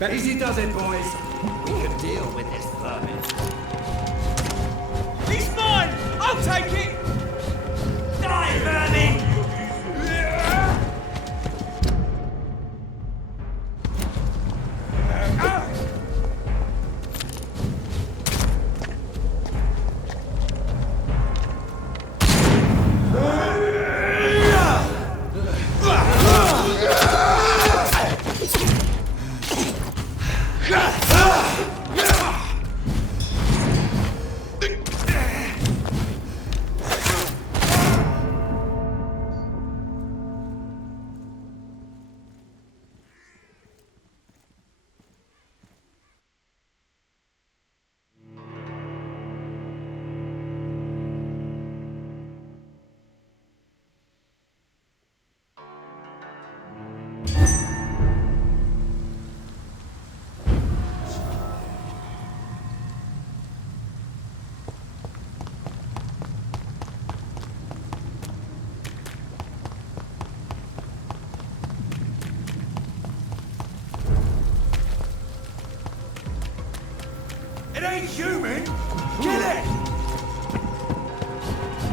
Easy does it, boys. We can deal with this vermin. He's mine! I'll take it! Die, vermin! It ain't human! Kill it!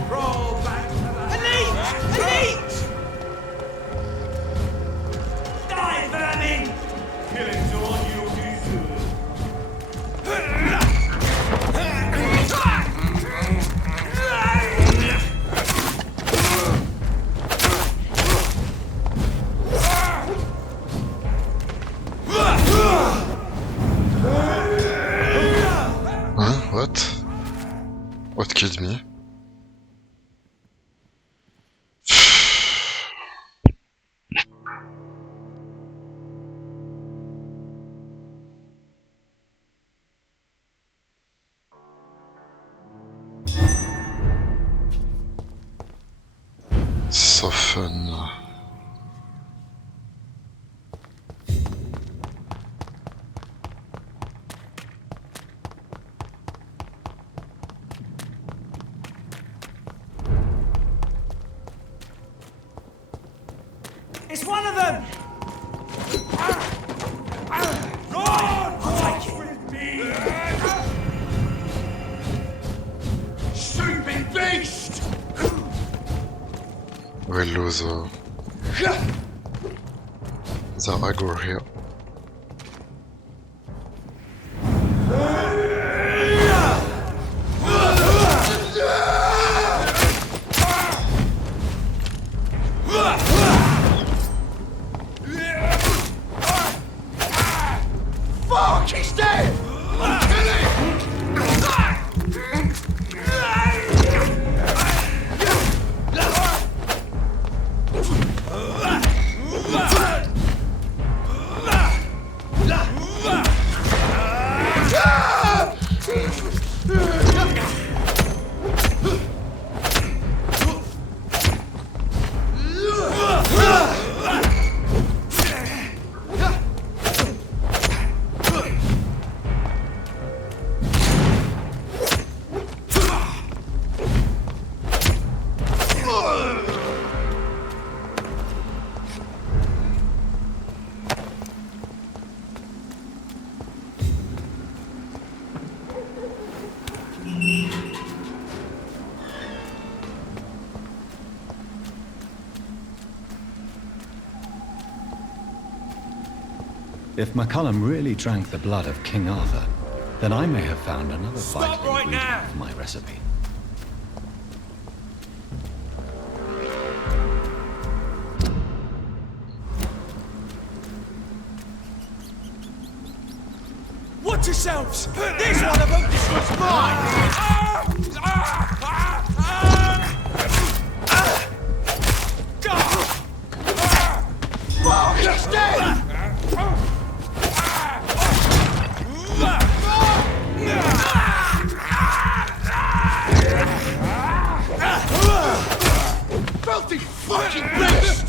Roll back to the... Elite! Elite! Die, vermin! Killing's all you deserve. What? What killed me? So fun. It's one of them! Run! I'll take it. With me! Stupid beast! We'll lose the aggro here. Fuck! He's dead! I'm killing! If McCullum really drank the blood of King Arthur, then I may have found another Stop vital right ingredient now! of my recipe. Watch yourselves! There's one of them! This one's mine! Fuck! He's dead! Filthy fucking beast!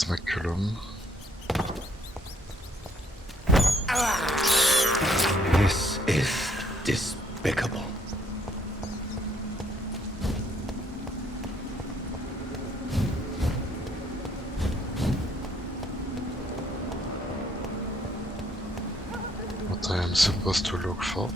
chose McCullum. This is despicable. What I am supposed to look for.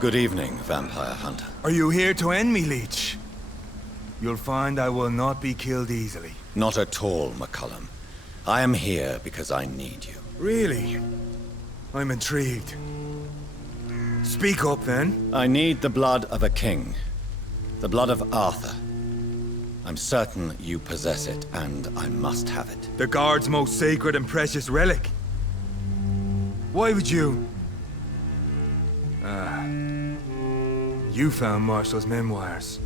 Good evening, Vampire Hunter. Are you here to end me, Leech? You'll find I will not be killed easily. Not at all, McCullum. I am here because I need you. Really? I'm intrigued. Speak up, then. I need the blood of a king. The blood of Arthur. I'm certain you possess it, and I must have it. The Guard's most sacred and precious relic. Why would you? You found Marshall's memoirs.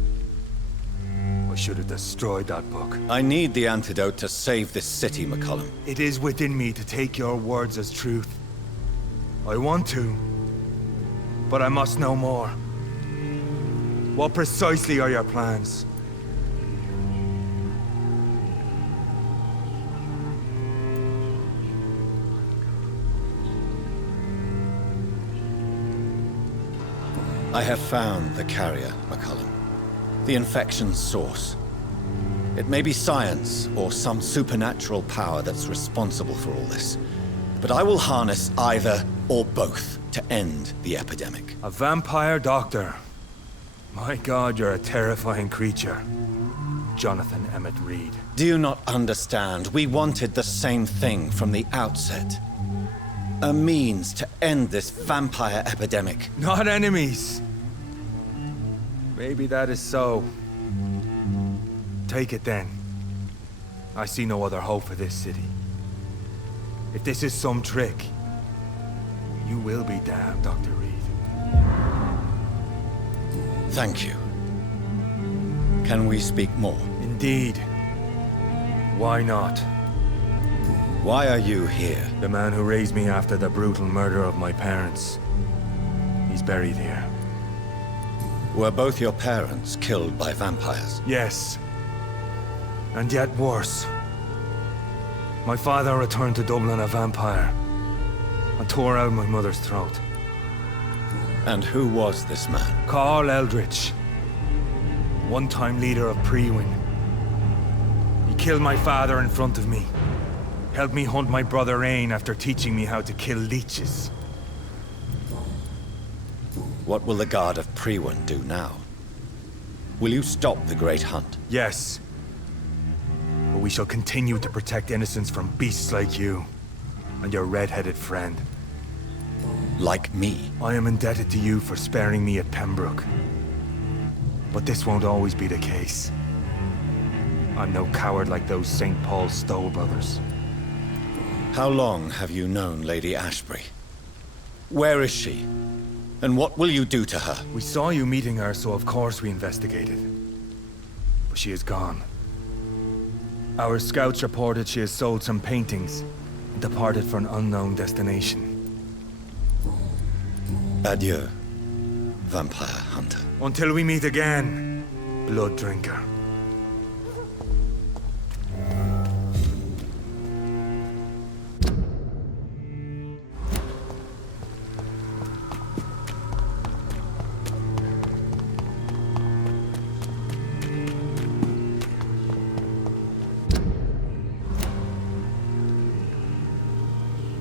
I should have destroyed that book. I need the antidote to save this city, McCullum. It is within me to take your words as truth. I want to, but I must know more. What precisely are your plans? I have found the carrier, McCullum. The infection's source. It may be science or some supernatural power that's responsible for all this. But I will harness either or both to end the epidemic. A vampire doctor. My God, you're a terrifying creature. Jonathan Emmett Reed. Do you not understand? We wanted the same thing from the outset. A means to end this vampire epidemic. Not enemies. Maybe that is so. Take it then. I see no other hope for this city. If this is some trick, you will be damned, Dr. Reed. Thank you. Can we speak more? Indeed. Why not? Why are you here? The man who raised me after the brutal murder of my parents. He's buried here. Were both your parents killed by vampires? Yes. And yet worse. My father returned to Dublin a vampire and tore out my mother's throat. And who was this man? Carl Eldritch. One-time leader of Prewin. He killed my father in front of me. Helped me hunt my brother Ain after teaching me how to kill leeches. What will the Guard of Prewin do now? Will you stop the Great Hunt? Yes. But we shall continue to protect innocents from beasts like you. And your red-headed friend. Like me? I am indebted to you for sparing me at Pembroke. But this won't always be the case. I'm no coward like those St. Paul Stowe brothers. How long have you known Lady Ashbury? Where is she? And what will you do to her? We saw you meeting her, so of course we investigated. But she is gone. Our scouts reported she has sold some paintings and departed for an unknown destination. Adieu, Vampire Hunter. Until we meet again, Blood Drinker.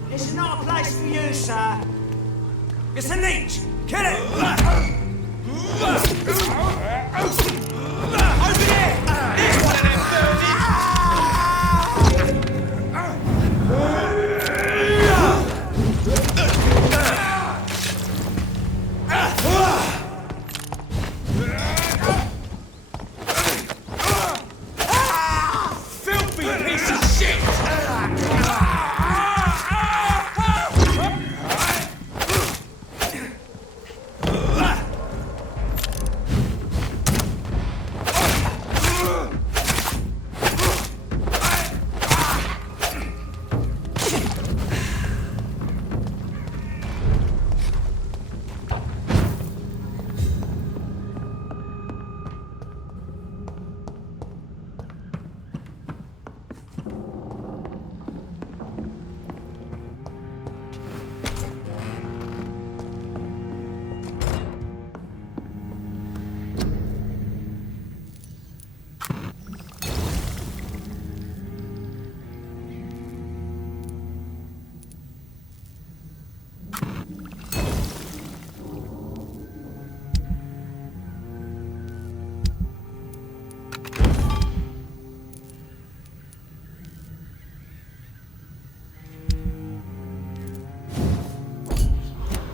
This is not a place for you, sir. It's a leech. Kill it!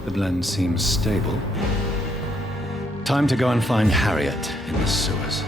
The blend seems stable. Time to go and find Harriet in the sewers.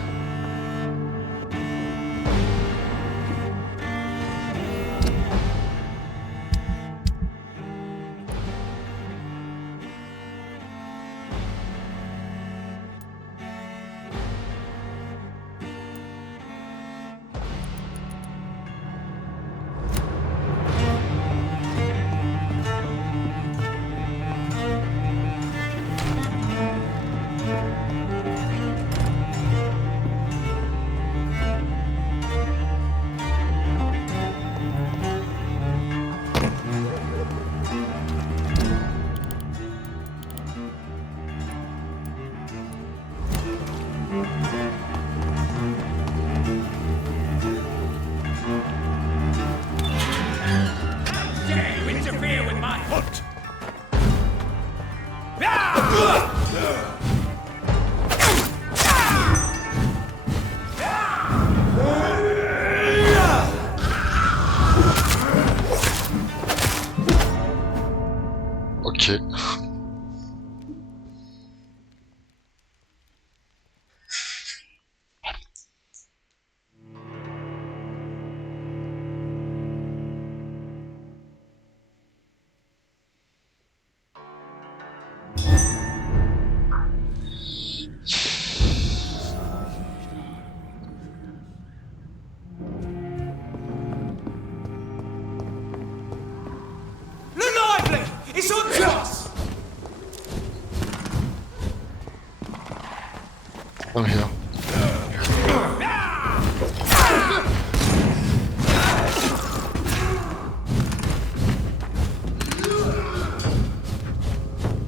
Ok. It's on to us! I'm here.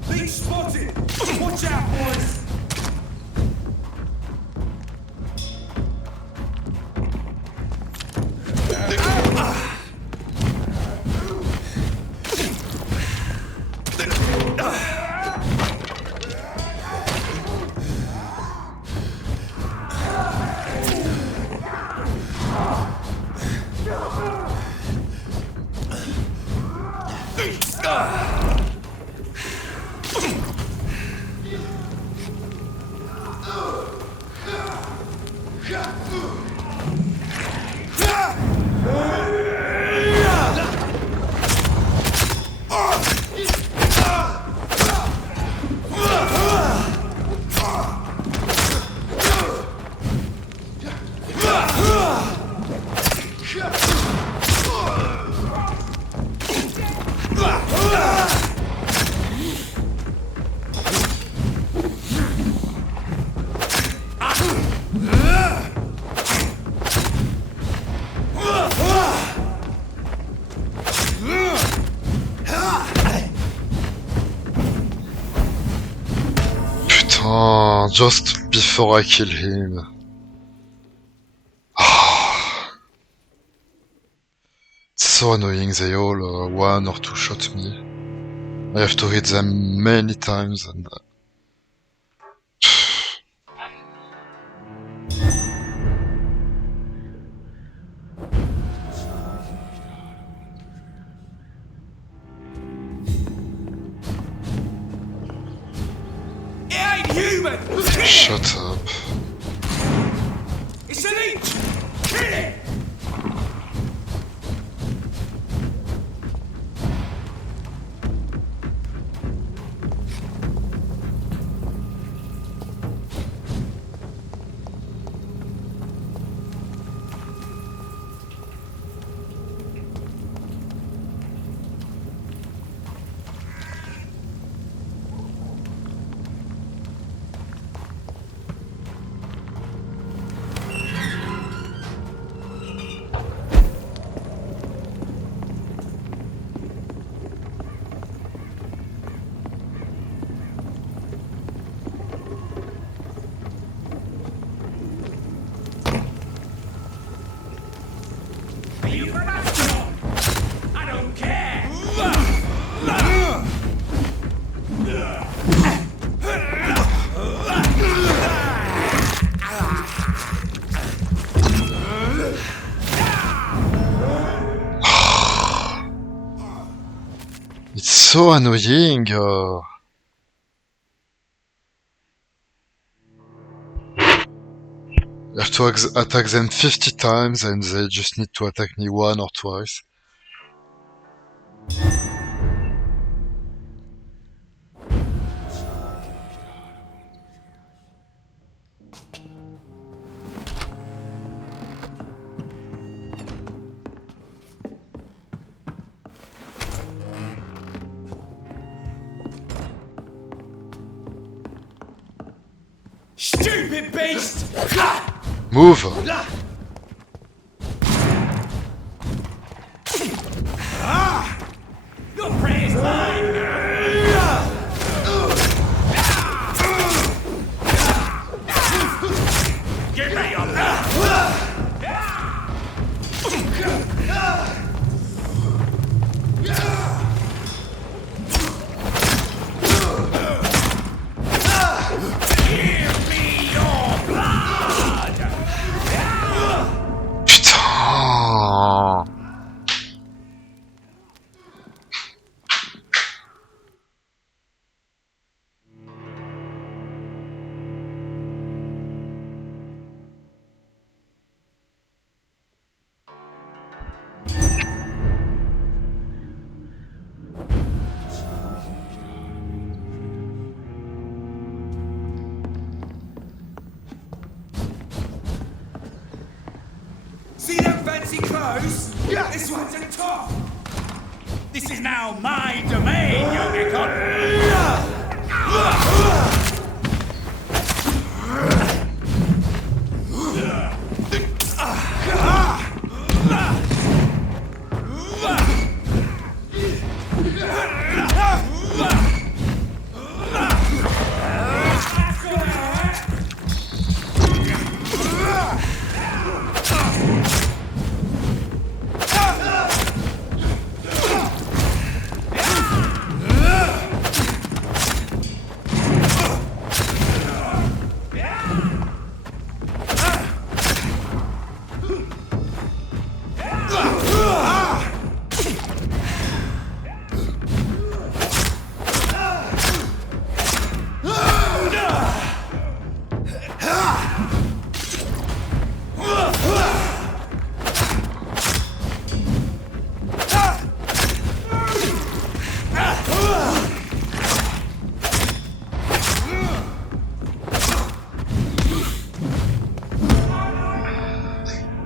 Being spotted! Watch out, boys! Putain, just before I kill him. Ah. It's so annoying, they all one or two shot me. I have to hit them many times and human! Shut up. It's an leech! Kill it! Are you from Aston? I don't care! It's so annoying. You have to attack them 50 times and they just need to attack me 1 or twice. Stupid beast! Move! Your prey is mine! Give me your Putain! See them fancy clothes? This one's a top! This is now my domain, young Ekon!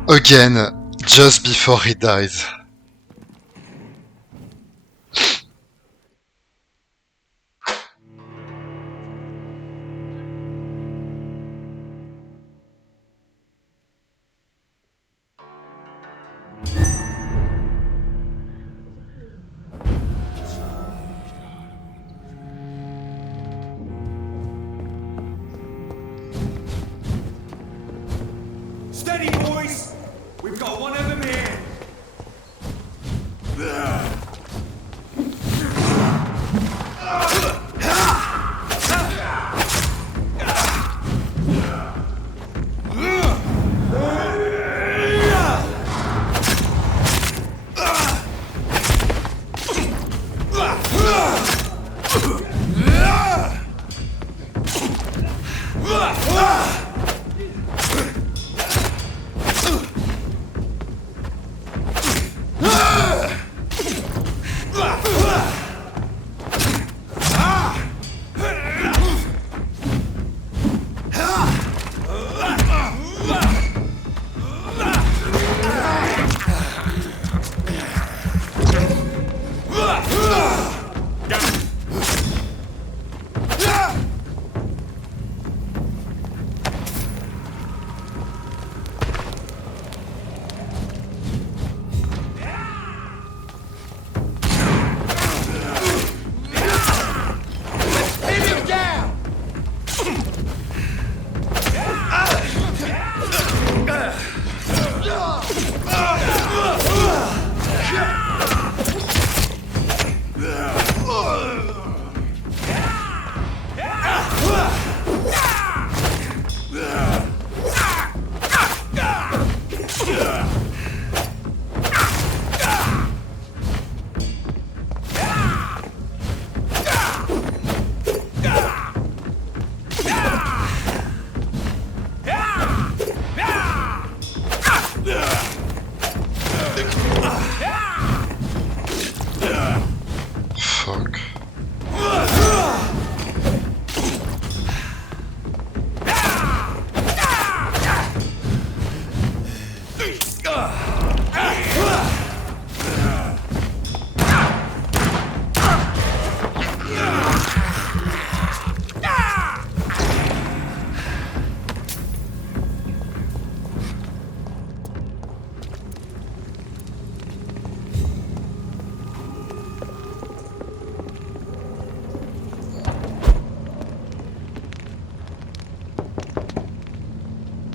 Again, just before he dies. Steady, boys! We've got one of them here!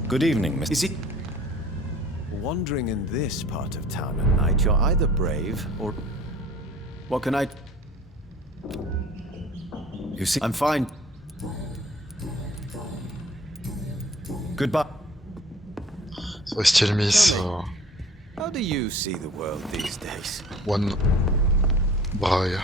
Good evening, Mr. Is it? Wandering in this part of town at night, you're either brave or... What can I... You see, I'm fine. goodbye. So I still miss How do you see the world these days? one Briar.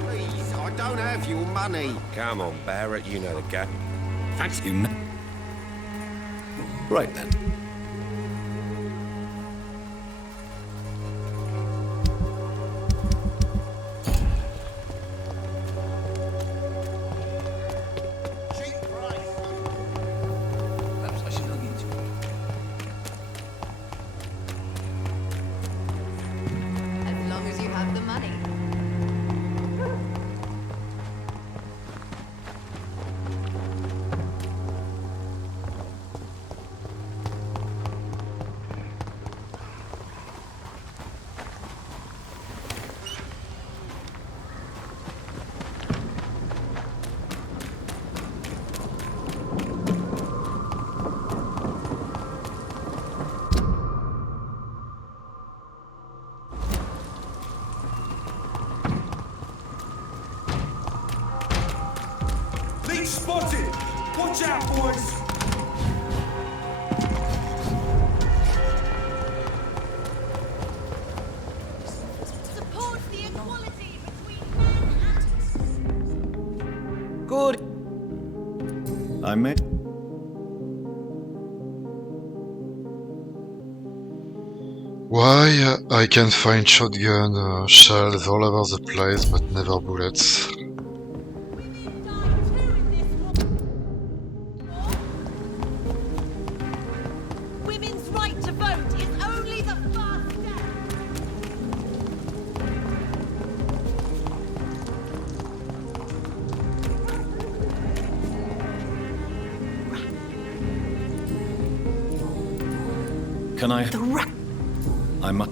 Please, I don't have your money. Come on, Barrett, you know the guy. Fancy you. Right then. Cheap price. Perhaps I should look into it. As long as you have the money. Leech spotted! Watch out, boys! Support the equality between men and... Good. I may. Why I can find shotgun shells all over the place, but never bullets. Women die too in this war. Women's right to vote is only the first step. Can I? I must.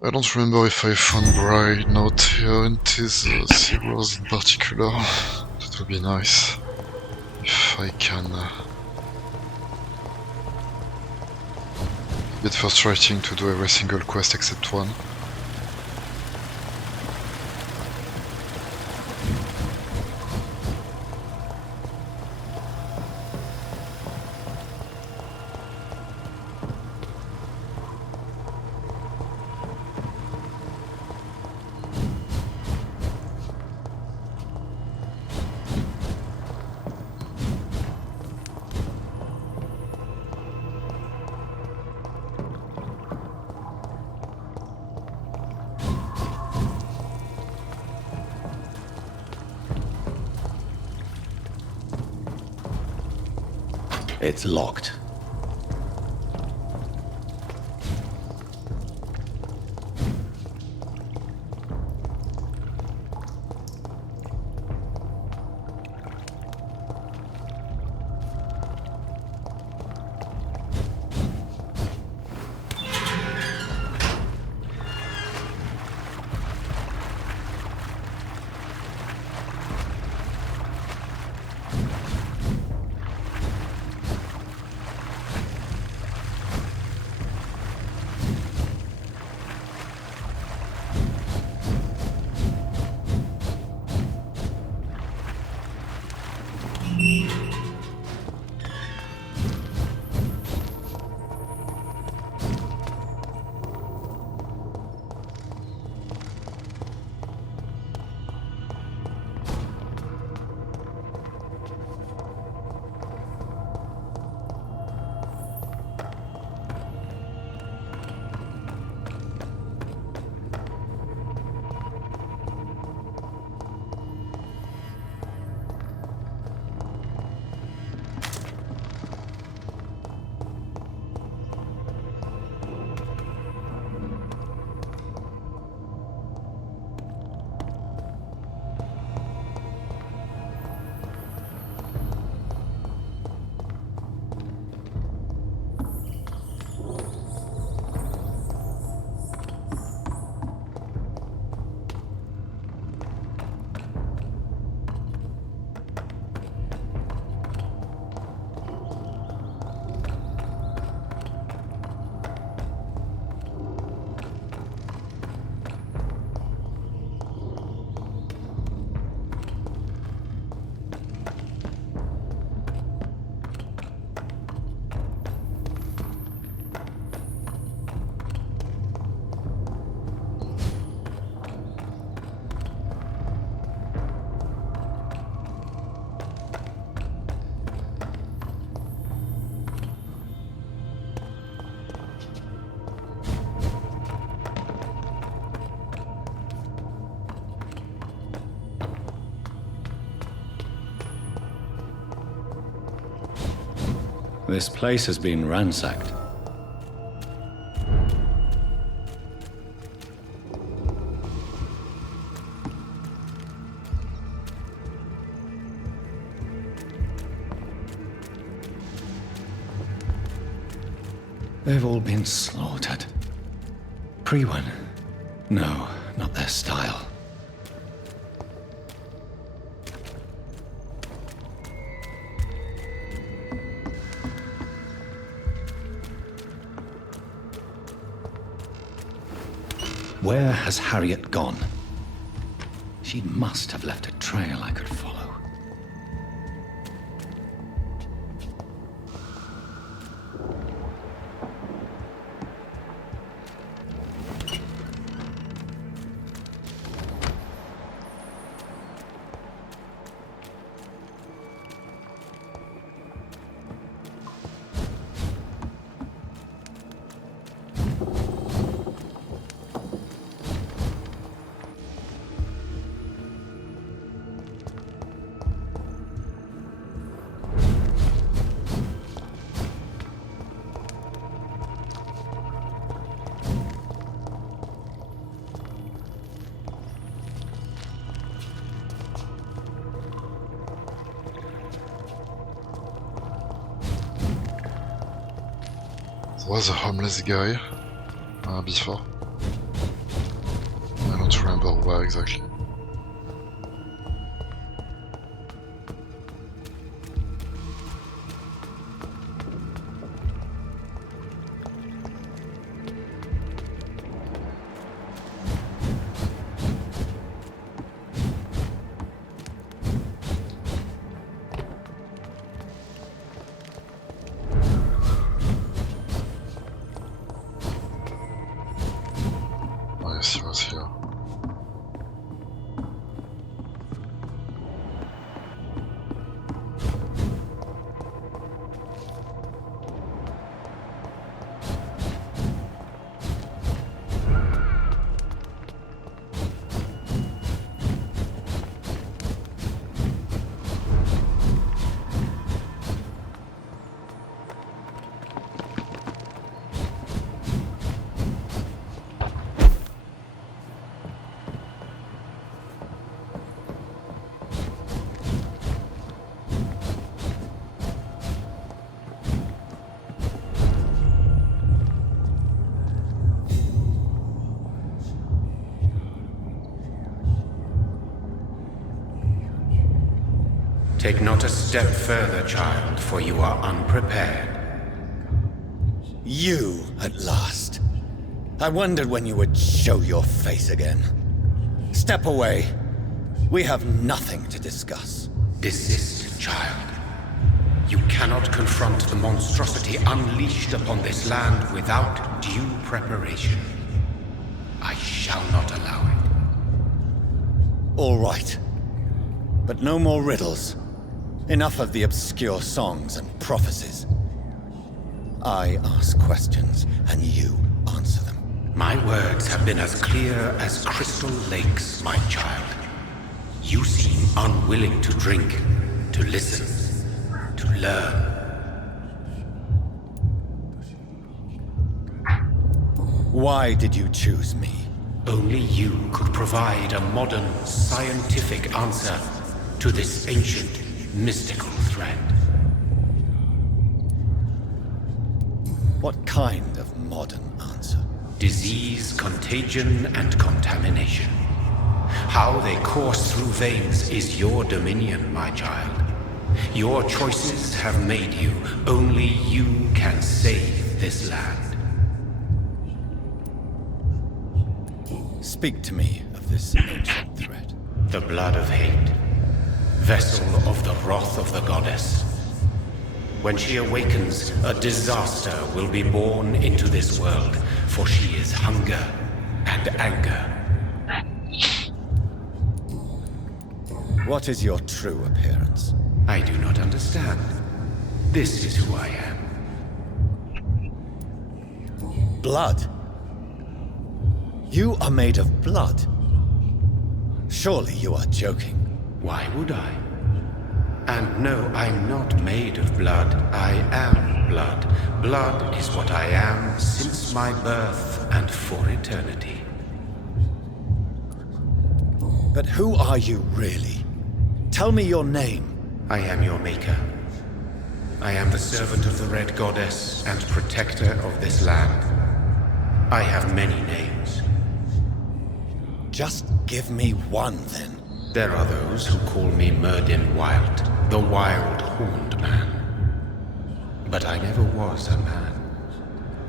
I don't remember if I found Bright note here in these zeros in particular. That would be nice. If I can. A bit frustrating to do every single quest except one. It's locked. This place has been ransacked. They've all been slaughtered. Priwen? No, not their style. Where has Harriet gone? She must have left a trail I could follow. Was a homeless guy before. I don't remember where exactly. Yes, he was here. Take not a step further, child, for you are unprepared. You, at last. I wondered when you would show your face again. Step away. We have nothing to discuss. Desist, child. You cannot confront the monstrosity unleashed upon this land without due preparation. I shall not allow it. All right. But no more riddles. Enough of the obscure songs and prophecies. I ask questions, and you answer them. My words have been as clear as crystal lakes, my child. You seem unwilling to drink, to listen, to learn. Why did you choose me? Only you could provide a modern, scientific answer to this ancient, mystical threat. What kind of modern answer? Disease, contagion, and contamination. How they course through veins is your dominion, my child. Your choices have made you. Only you can save this land. Speak to me of this ancient threat. The blood of hate. Vessel of the wrath of the goddess. When she awakens, a disaster will be born into this world, for she is hunger and anger. What is your true appearance? I do not understand. This is who I am. Blood? You are made of blood. Surely you are joking. Why would I? And no, I'm not made of blood. I am blood. Blood is what I am since my birth and for eternity. But who are you, really? Tell me your name. I am your maker. I am the servant of the Red Goddess and protector of this land. I have many names. Just give me one, then. There are those who call me Merdin Wild, the Wild Horned Man. But I never was a man.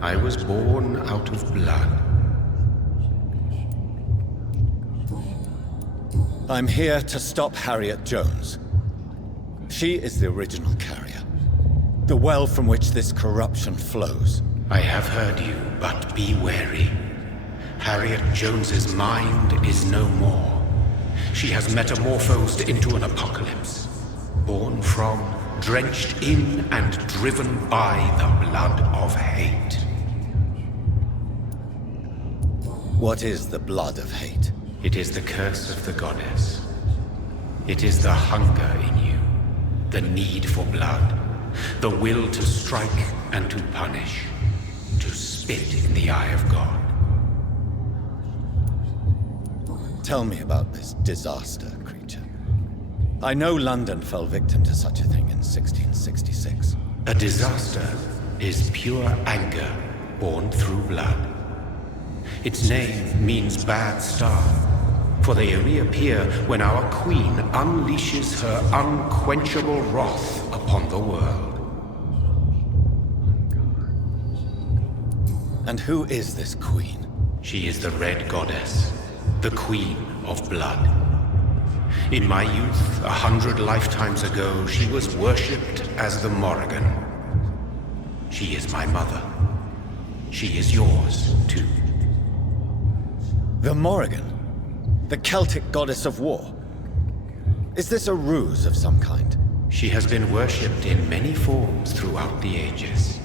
I was born out of blood. I'm here to stop Harriet Jones. She is the original carrier. The well from which this corruption flows. I have heard you, but be wary. Harriet Jones's mind is no more. She has metamorphosed into an apocalypse. Born from, drenched in, and driven by the blood of hate. What is the blood of hate? It is the curse of the goddess. It is the hunger in you, the need for blood, the will to strike and to punish, to spit in the eye of God. Tell me about this disaster, creature. I know London fell victim to such a thing in 1666. A disaster is pure anger born through blood. Its name means bad star, for they reappear when our queen unleashes her unquenchable wrath upon the world. And who is this queen? She is the Red Goddess, the Queen of Blood. In my youth, 100 lifetimes ago, she was worshipped as the Morrigan. She is my mother. She is yours, too. The Morrigan? The Celtic goddess of war? Is this a ruse of some kind? She has been worshipped in many forms throughout the ages.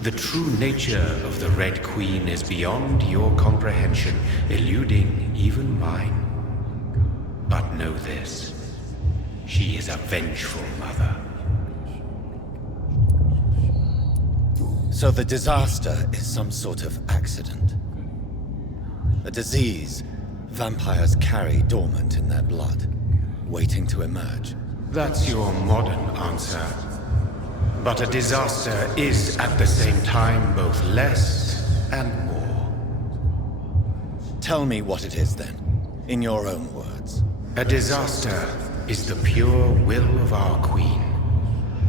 The true nature of the Red Queen is beyond your comprehension, eluding even mine. But know this. She is a vengeful mother. So the disaster is some sort of accident. A disease vampires carry dormant in their blood, waiting to emerge. That's your modern answer. But a disaster is at the same time both less and more. Tell me what it is then, in your own words. A disaster is the pure will of our queen.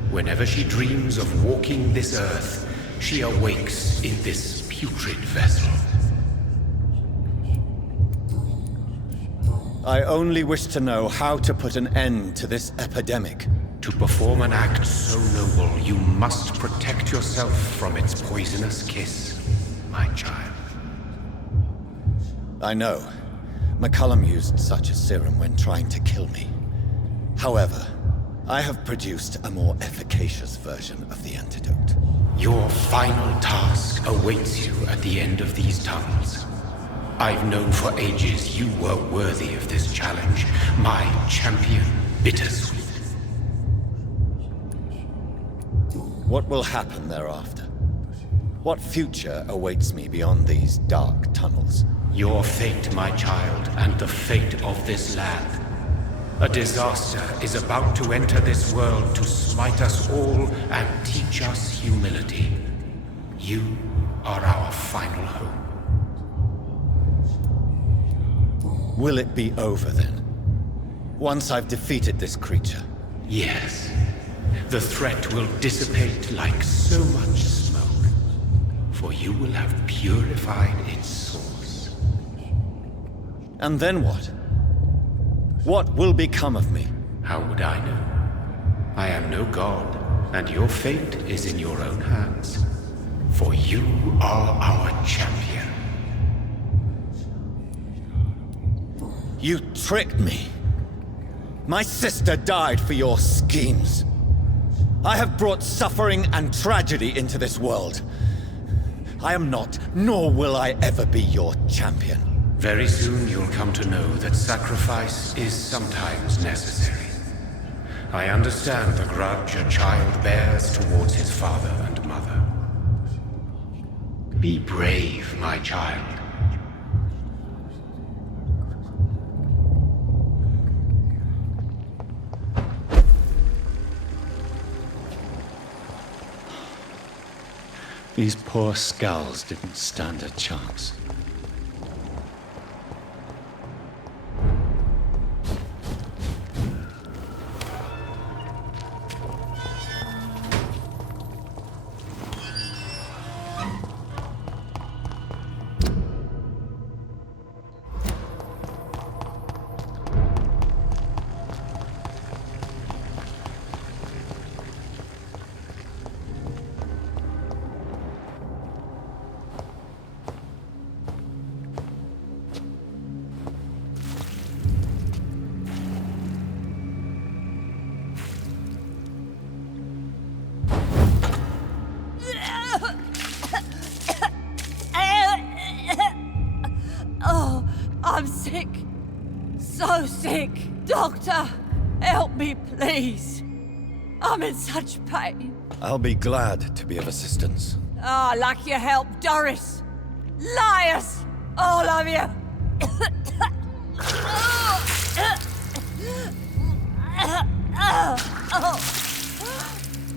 Whenever she dreams of walking this earth, she awakes in this putrid vessel. I only wish to know how to put an end to this epidemic. To perform an act so noble, you must protect yourself from its poisonous kiss, my child. I know. McCullum used such a serum when trying to kill me. However, I have produced a more efficacious version of the antidote. Your final task awaits you at the end of these tunnels. I've known for ages you were worthy of this challenge, my champion, Bittersweet. What will happen thereafter? What future awaits me beyond these dark tunnels? Your fate, my child, and the fate of this land. A disaster is about to enter this world to smite us all and teach us humility. You are our final hope. Will it be over then? Once I've defeated this creature? Yes. The threat will dissipate like so much smoke, for you will have purified its source. And then what? What will become of me? How would I know? I am no god, and your fate is in your own hands. For you are our champion. You tricked me. My sister died for your schemes. I have brought suffering and tragedy into this world. I am not, nor will I ever be your champion. Very soon you'll come to know that sacrifice is sometimes necessary. I understand the grudge a child bears towards his father and Be brave, my child. These poor skulls didn't stand a chance. Oh, I'm sick. So sick. Doctor, help me, please. I'm in such pain. I'll be glad to be of assistance. Ah, like your help, Doris. Liars! All of you!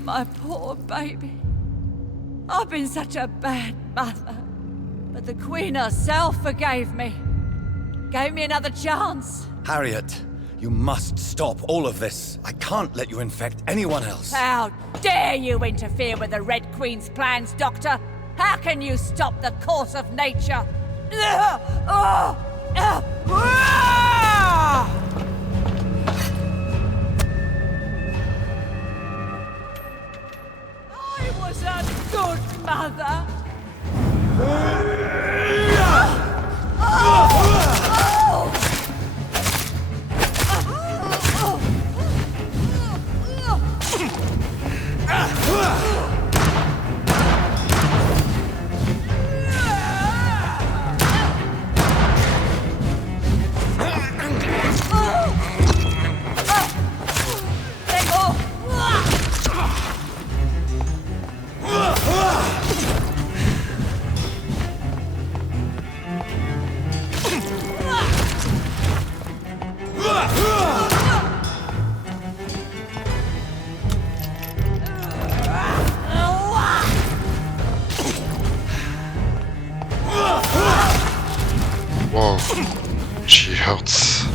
My poor baby. I've been such a bad mother. But the Queen herself forgave me. Gave me another chance. Harriet, you must stop all of this. I can't let you infect anyone else. How dare you interfere with the Red Queen's plans, Doctor? How can you stop the course of nature? I was a good mother. Wow, she hurts.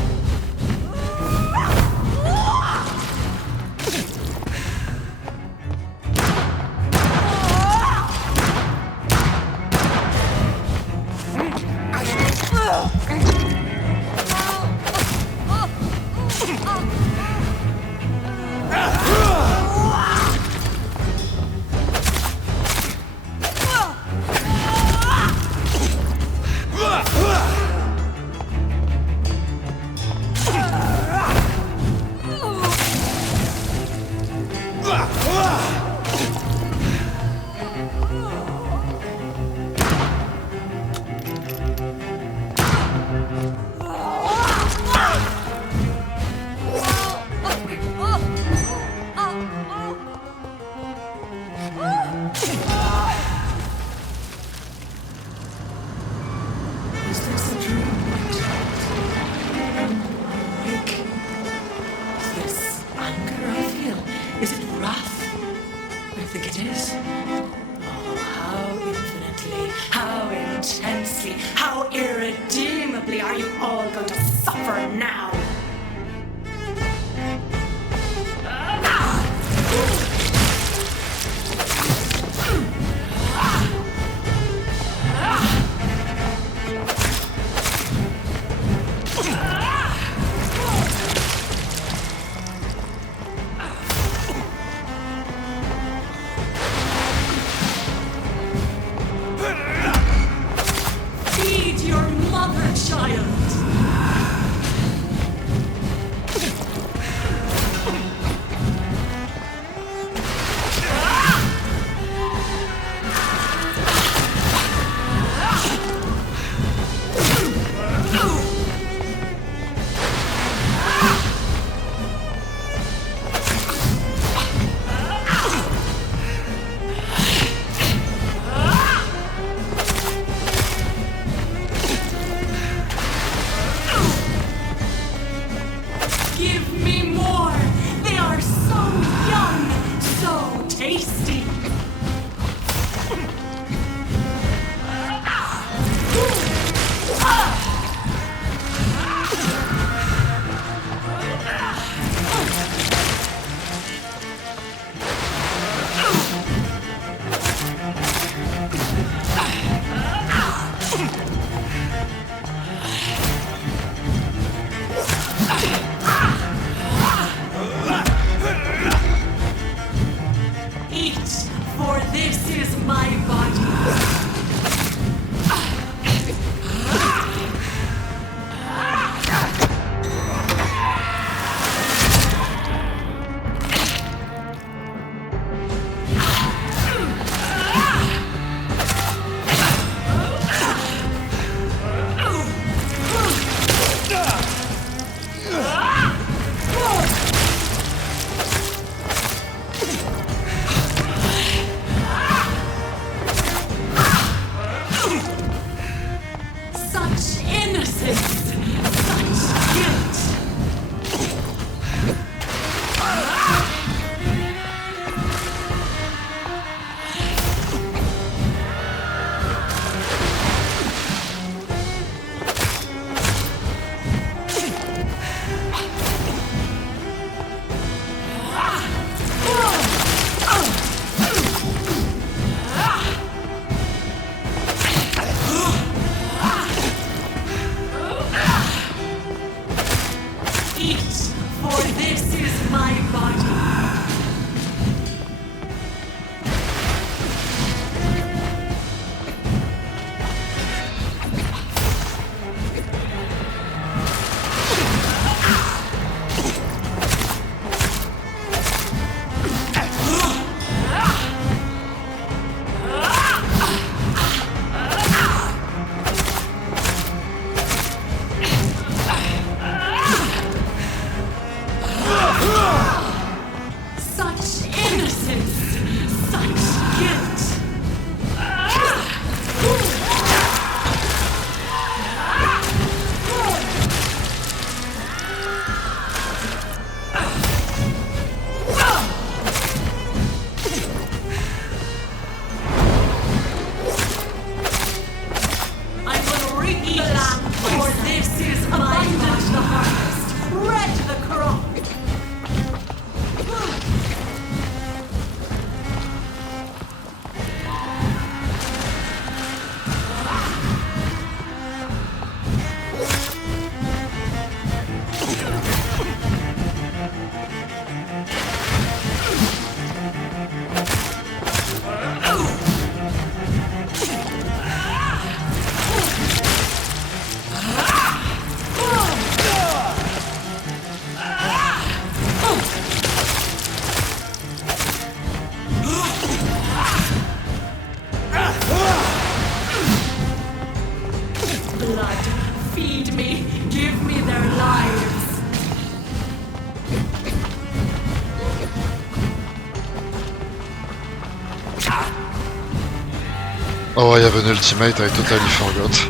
How irredeemably are you all going to suffer now? Feed your mother, child! Eat, for this is my body. Such innocence! Such guilt! Eat, for this is my body. Such innocence! Such guilt! I will reap the land, for this is abundant the harvest, red the crop. Blood, feed me, give me their lives. Oh, I have an ultimate, I totally forgot.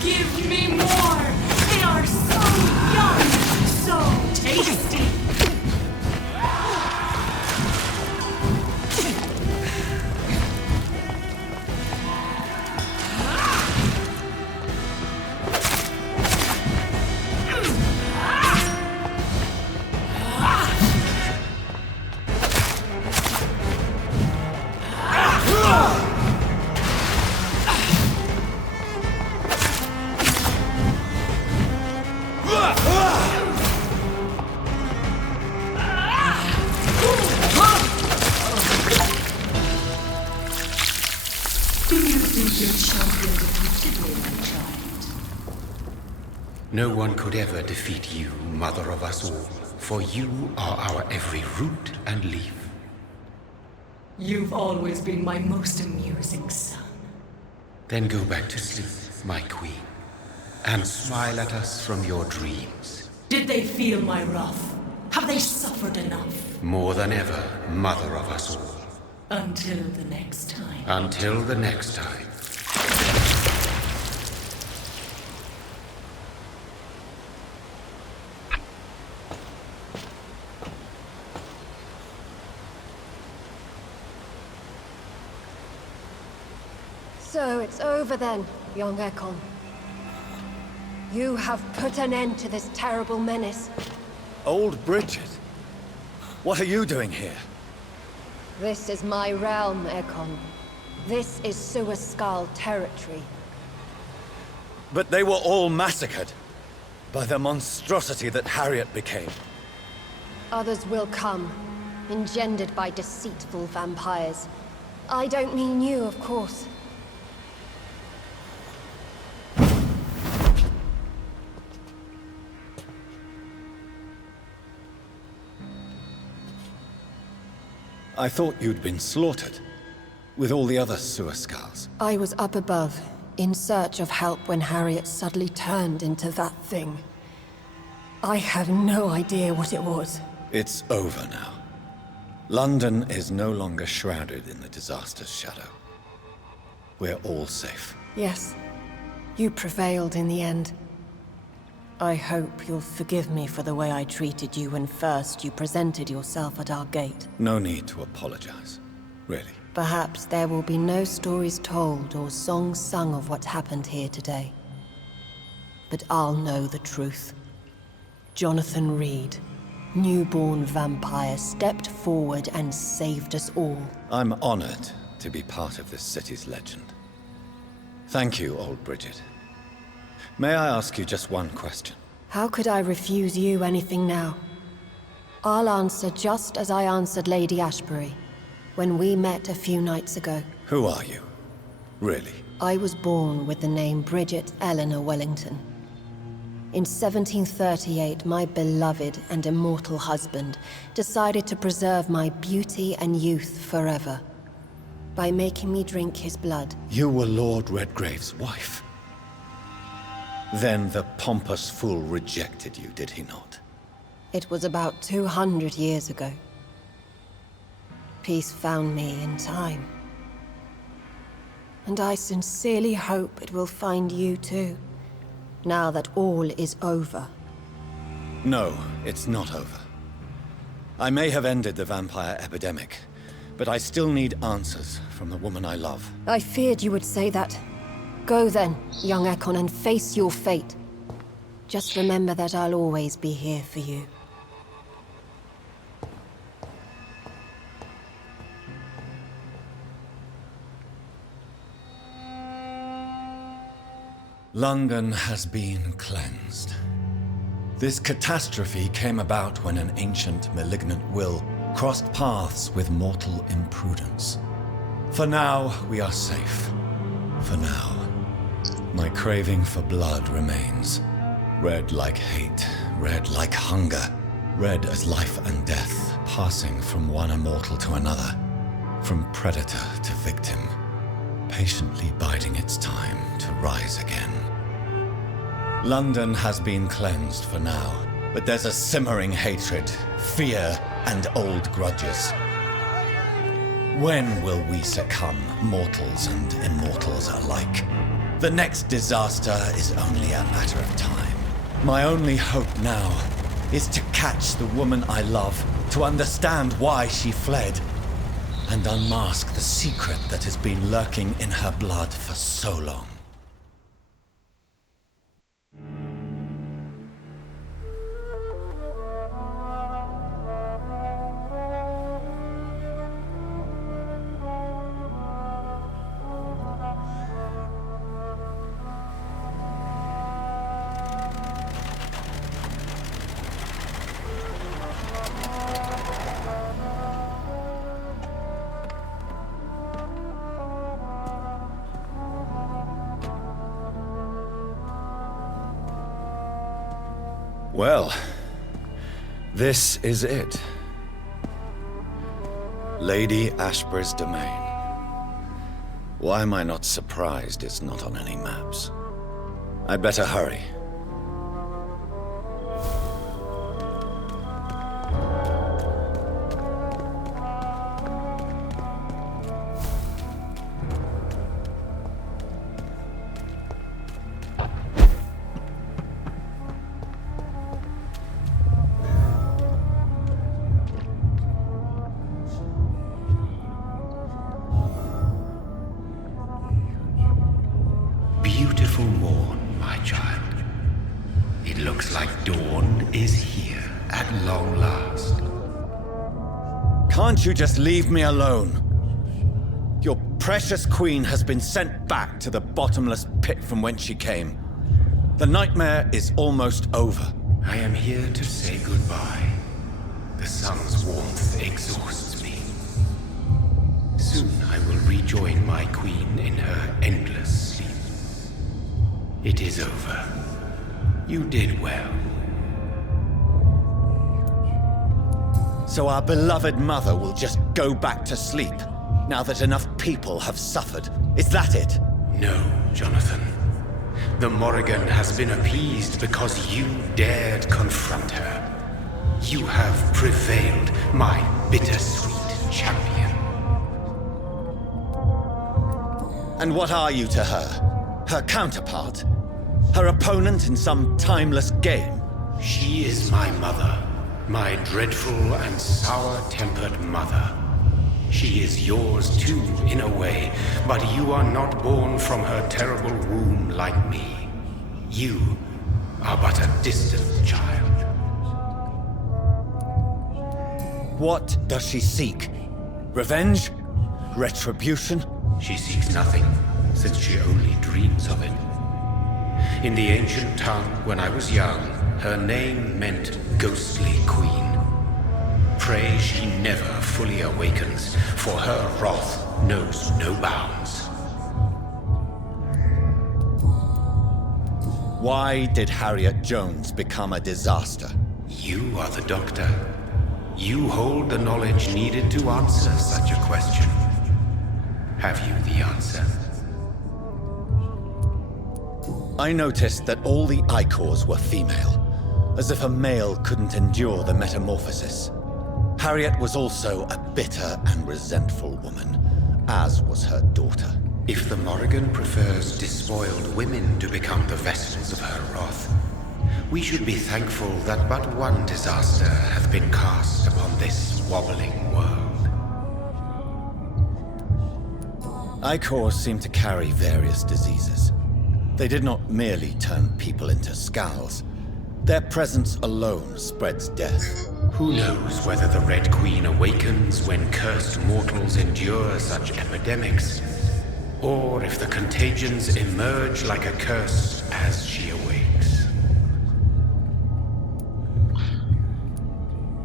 Give me more! They are so young, so tasty! Do you think your champion defeated me, my child? No one could ever defeat you, mother of us all, for you are our every root and leaf. You've always been my most amusing son. Then go back to sleep, my queen, and smile at us from your dreams. Did they feel my wrath? Have they suffered enough? more than ever, mother of us all. Until the next time. Until the next time. So it's over then, young Ekon. You have put an end to this terrible menace. Old Bridget? What are you doing here? This is my realm, Ekon. This is Suascal territory. But they were all massacred by the monstrosity that Harriet became. Others will come, engendered by deceitful vampires. I don't mean you, of course. I thought you'd been slaughtered, with all the other Suascals. I was up above, in search of help when Harriet suddenly turned into that thing. I have no idea what it was. It's over now. London is no longer shrouded in the disaster's shadow. We're all safe. Yes, you prevailed in the end. I hope you'll forgive me for the way I treated you when first you presented yourself at our gate. No need to apologize, really. Perhaps there will be no stories told or songs sung of what happened here today. But I'll know the truth. Jonathan Reed, newborn vampire, stepped forward and saved us all. I'm honored to be part of this city's legend. Thank you, old Bridget. May I ask you just one question? How could I refuse you anything now? I'll answer just as I answered Lady Ashbury when we met a few nights ago. Who are you? Really? I was born with the name Bridget Eleanor Wellington. In 1738, my beloved and immortal husband decided to preserve my beauty and youth forever by making me drink his blood. You were Lord Redgrave's wife. Then the pompous fool rejected you, did he not? It was about 200 years ago. Peace found me in time. And I sincerely hope it will find you too, now that all is over. No, it's not over. I may have ended the vampire epidemic, but I still need answers from the woman I love. I feared you would say that. Go then, young Ekon, and face your fate. Just remember that I'll always be here for you. London has been cleansed. This catastrophe came about when an ancient, malignant will crossed paths with mortal imprudence. For now, we are safe. For now. My craving for blood remains. Red like hate, red like hunger. Red as life and death, passing from one immortal to another. From predator to victim. Patiently biding its time to rise again. London has been cleansed for now, but there's a simmering hatred, fear, and old grudges. When will we succumb, mortals and immortals alike? The next disaster is only a matter of time. My only hope now is to catch the woman I love, to understand why she fled, and unmask the secret that has been lurking in her blood for so long. Well, this is it. Lady Ashbury's domain. Why am I not surprised it's not on any maps? I'd better hurry. Can't you just leave me alone? Your precious queen has been sent back to the bottomless pit from whence she came. The nightmare is almost over. I am here to say goodbye. The sun's warmth exhausts me. Soon I will rejoin my queen in her endless sleep. It is over. You did well. So our beloved mother will just go back to sleep, now that enough people have suffered. Is that it? No, Jonathan. The Morrigan has been appeased because you dared confront her. You have prevailed, my bittersweet champion. And what are you to her? Her counterpart? Her opponent in some timeless game? She is my mother. My dreadful and sour-tempered mother. She is yours too, in a way, but you are not born from her terrible womb like me. You are but a distant child. What does she seek? Revenge? Retribution? She seeks nothing, since she only dreams of it. In the ancient tongue, when I was young, her name meant Ghostly Queen. Pray she never fully awakens, for her wrath knows no bounds. Why did Harriet Jones become a disaster? You are the doctor. You hold the knowledge needed to answer such a question. Have you the answer? I noticed that all the Icors were female, as if a male couldn't endure the metamorphosis. Harriet was also a bitter and resentful woman, as was her daughter. If the Morrigan prefers despoiled women to become the vessels of her wrath, we should be thankful that but one disaster hath been cast upon this wobbling world. Icors seem to carry various diseases. They did not merely turn people into skulls. Their presence alone spreads death. Who knows whether the Red Queen awakens when cursed mortals endure such epidemics, or if the contagions emerge like a curse as she awakes.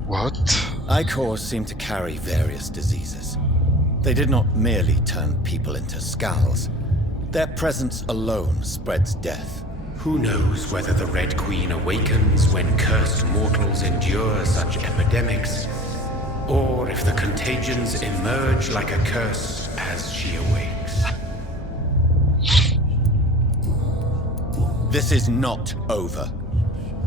What? Icors seem to carry various diseases. They did not merely turn people into skulls. Their presence alone spreads death. Who knows whether the Red Queen awakens when cursed mortals endure such epidemics, or if the contagions emerge like a curse as she awakes. This is not over.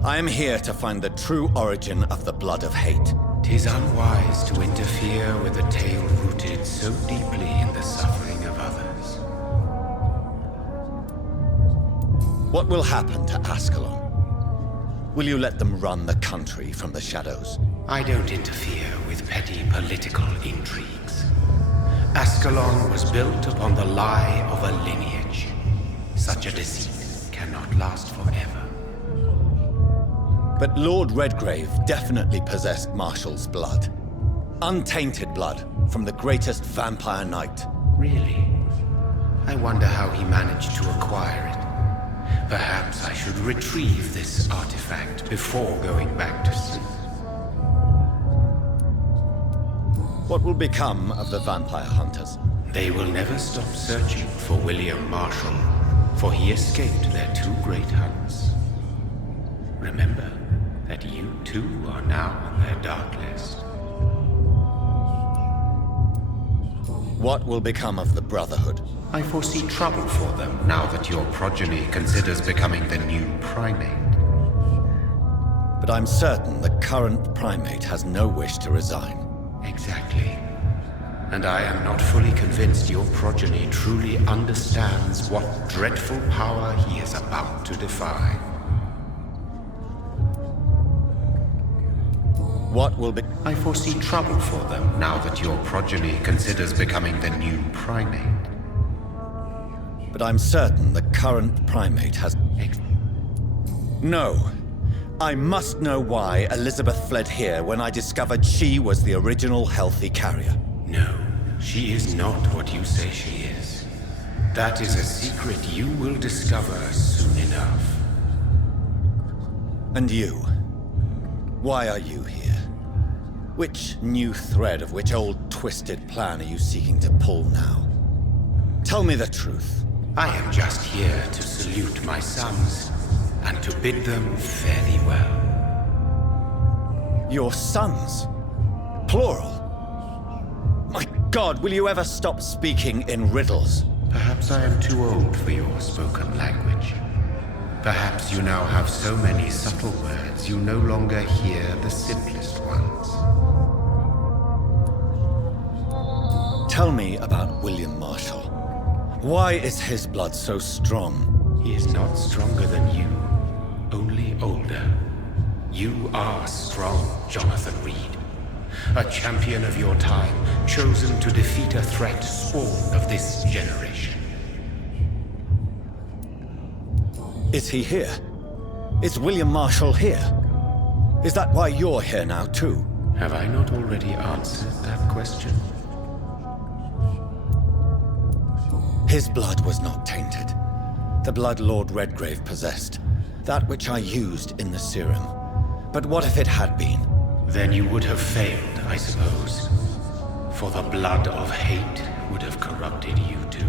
I am here to find the true origin of the blood of hate. 'Tis unwise to interfere with a tale rooted so deeply in the suffering of others. What will happen to Ascalon? Will you let them run the country from the shadows? I don't interfere with petty political intrigues. Ascalon was built upon the lie of a lineage. Such a deceit cannot last forever. But Lord Redgrave definitely possessed Marshall's blood. Untainted blood from the greatest vampire knight. Really? I wonder how he managed to acquire it. Perhaps I should retrieve this artifact before going back to sleep. What will become of the vampire hunters? They will never stop searching for William Marshall, for he escaped their two great hunts. Remember that you too are now on their dark list. What will become of the Brotherhood? I foresee trouble for them now that your progeny considers becoming the new primate. But I'm certain the current primate has no wish to resign. Exactly. And I am not fully convinced your progeny truly understands what dreadful power he is about to defy. What will be... I foresee trouble for them now that your progeny considers becoming the new primate. But I'm certain the current primate has... No. I must know why Elizabeth fled here when I discovered she was the original healthy carrier. No, she is not what you say she is. That is a secret you will discover soon enough. And you? Why are you here? Which new thread of which old twisted plan are you seeking to pull now? Tell me the truth. I am just here to salute my sons, and to bid them fare thee well. Your sons? Plural? My God, will you ever stop speaking in riddles? Perhaps I am too old for your spoken language. Perhaps you now have so many subtle words you no longer hear the simplest ones. Tell me about William Marshall. Why is his blood so strong? He is not stronger than you, only older. You are strong, Jonathan Reed. A champion of your time, chosen to defeat a threat spawned of this generation. Is he here? Is William Marshall here? Is that why you're here now, too? Have I not already answered that question? His blood was not tainted. The blood Lord Redgrave possessed. That which I used in the serum. But what if it had been? Then you would have failed, I suppose. For the blood of hate would have corrupted you too.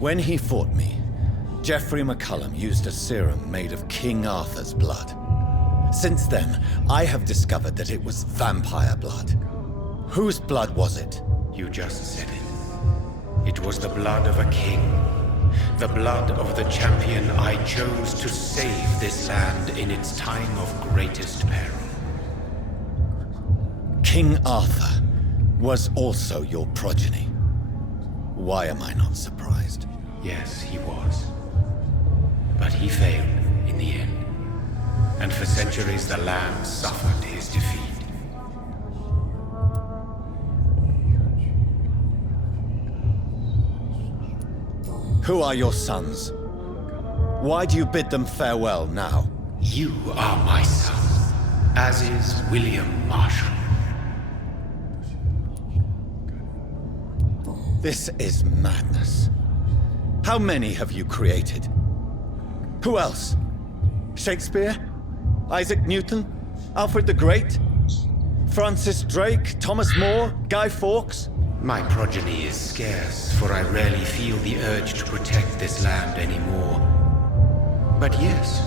When he fought me, Geoffrey McCullum used a serum made of King Arthur's blood. Since then, I have discovered that it was vampire blood. Whose blood was it? You just said it. It was the blood of a king. The blood of the champion I chose to save this land in its time of greatest peril. King Arthur was also your progeny. Why am I not surprised? Yes, he was. But he failed in the end. And for centuries the land suffered his defeat. Who are your sons? Why do you bid them farewell now? You are my son, as is William Marshall. This is madness. How many have you created? Who else? Shakespeare? Isaac Newton? Alfred the Great? Francis Drake? Thomas More? Guy Fawkes? My progeny is scarce, for I rarely feel the urge to protect this land anymore. But yes,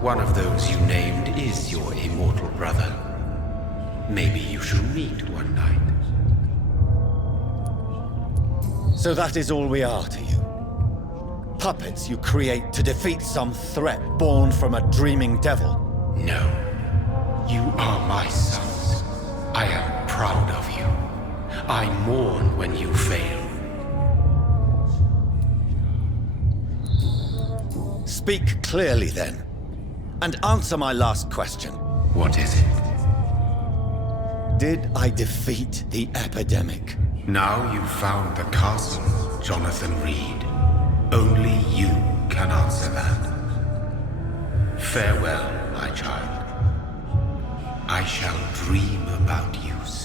one of those you named is your immortal brother. Maybe you shall meet one night. So that is all we are to you? Puppets you create to defeat some threat born from a dreaming devil? No. You are my sons. I am proud of you. I mourn when you fail. Speak clearly then, and answer my last question. What is it? Did I defeat the epidemic? Now you've found the castle, Jonathan Reed. Only you can answer that. Farewell, my child. I shall dream about you soon.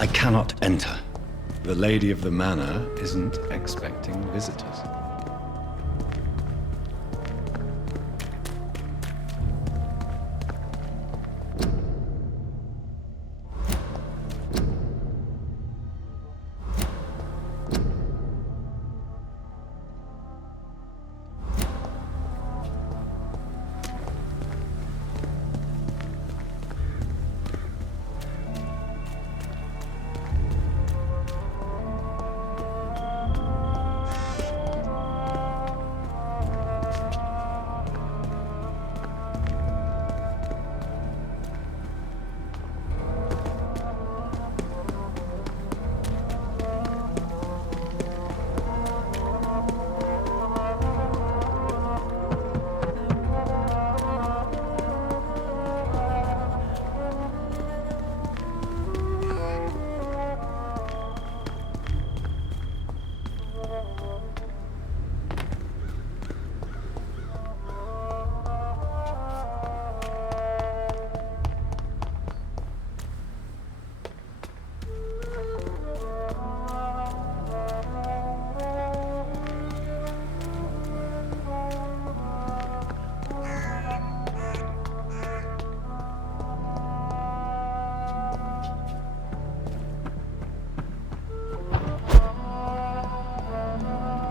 I cannot enter. The lady of the manor isn't expecting visitors.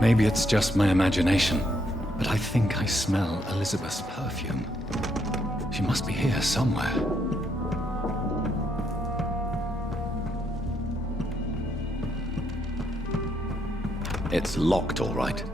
Maybe it's just my imagination, but I think I smell Elizabeth's perfume. She must be here somewhere. It's locked, all right.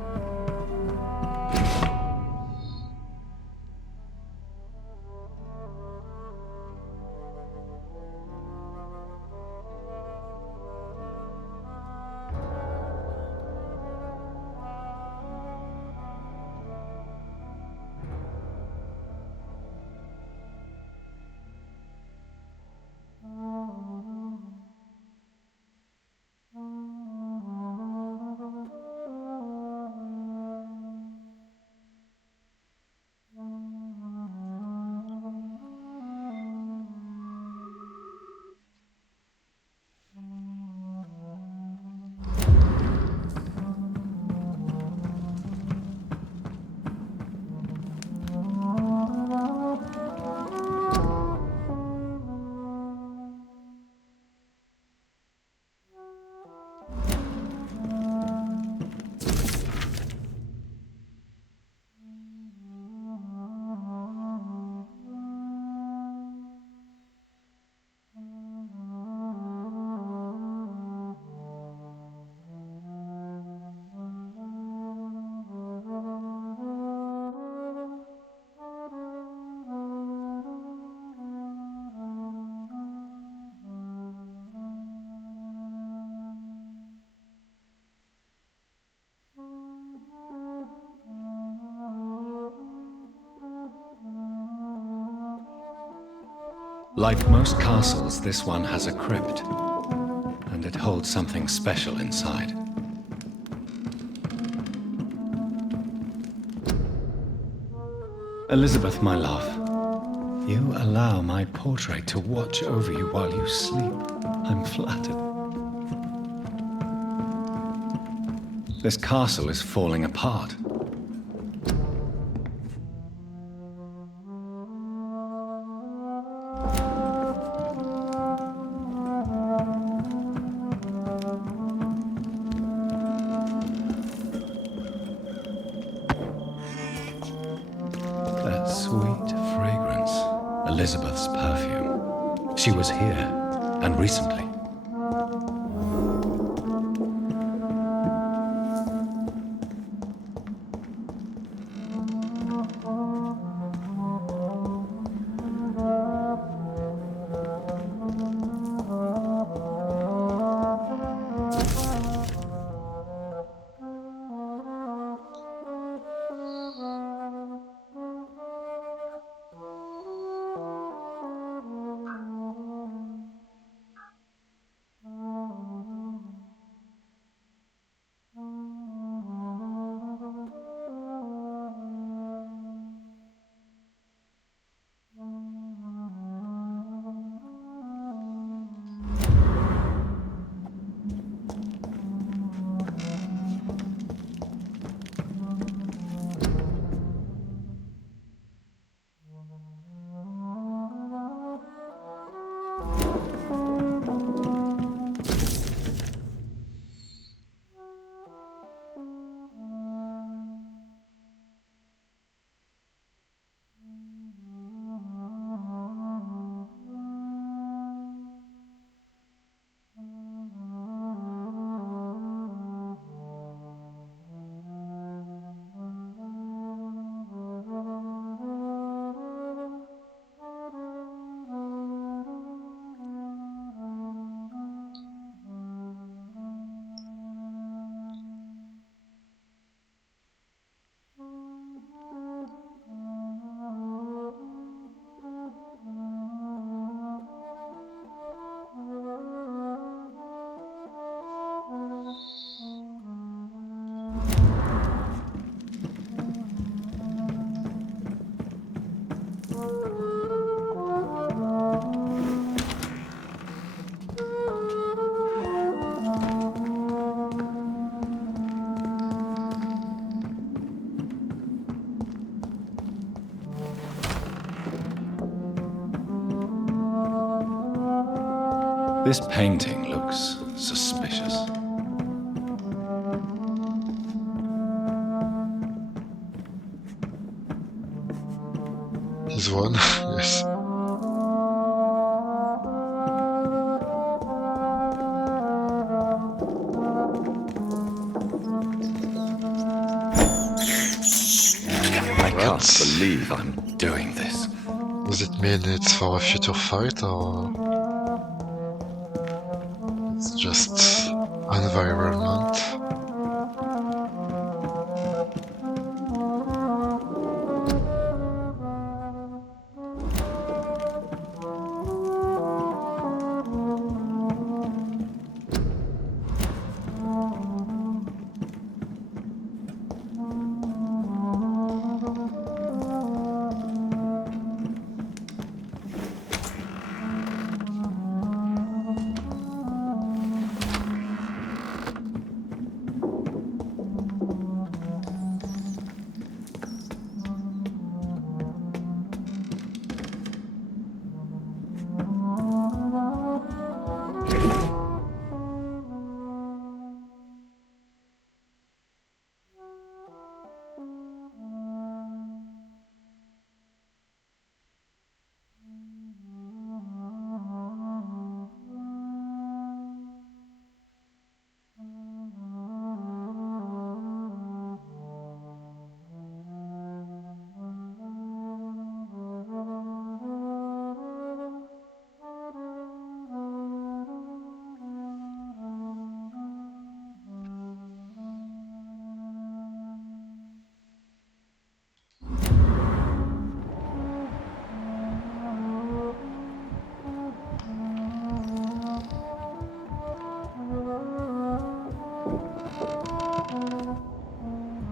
Like most castles, this one has a crypt, and it holds something special inside. Elizabeth, my love, you allow my portrait to watch over you while you sleep. I'm flattered. This castle is falling apart. That sweet fragrance, Elizabeth's perfume. She was here, and recently. This painting looks suspicious. This one, yes. I can't believe I'm doing this. Does it mean it's for a future fight, or it's just environment?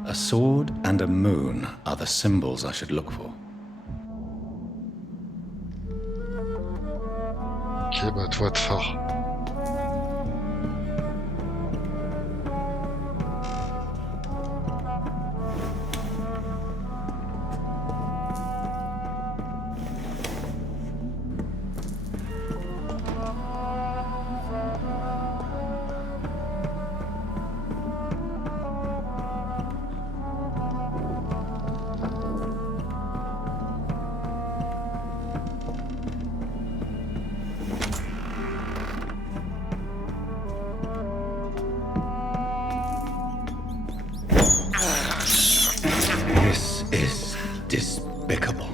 A sword and a moon are the symbols I should look for. Okay, but what for? This is despicable.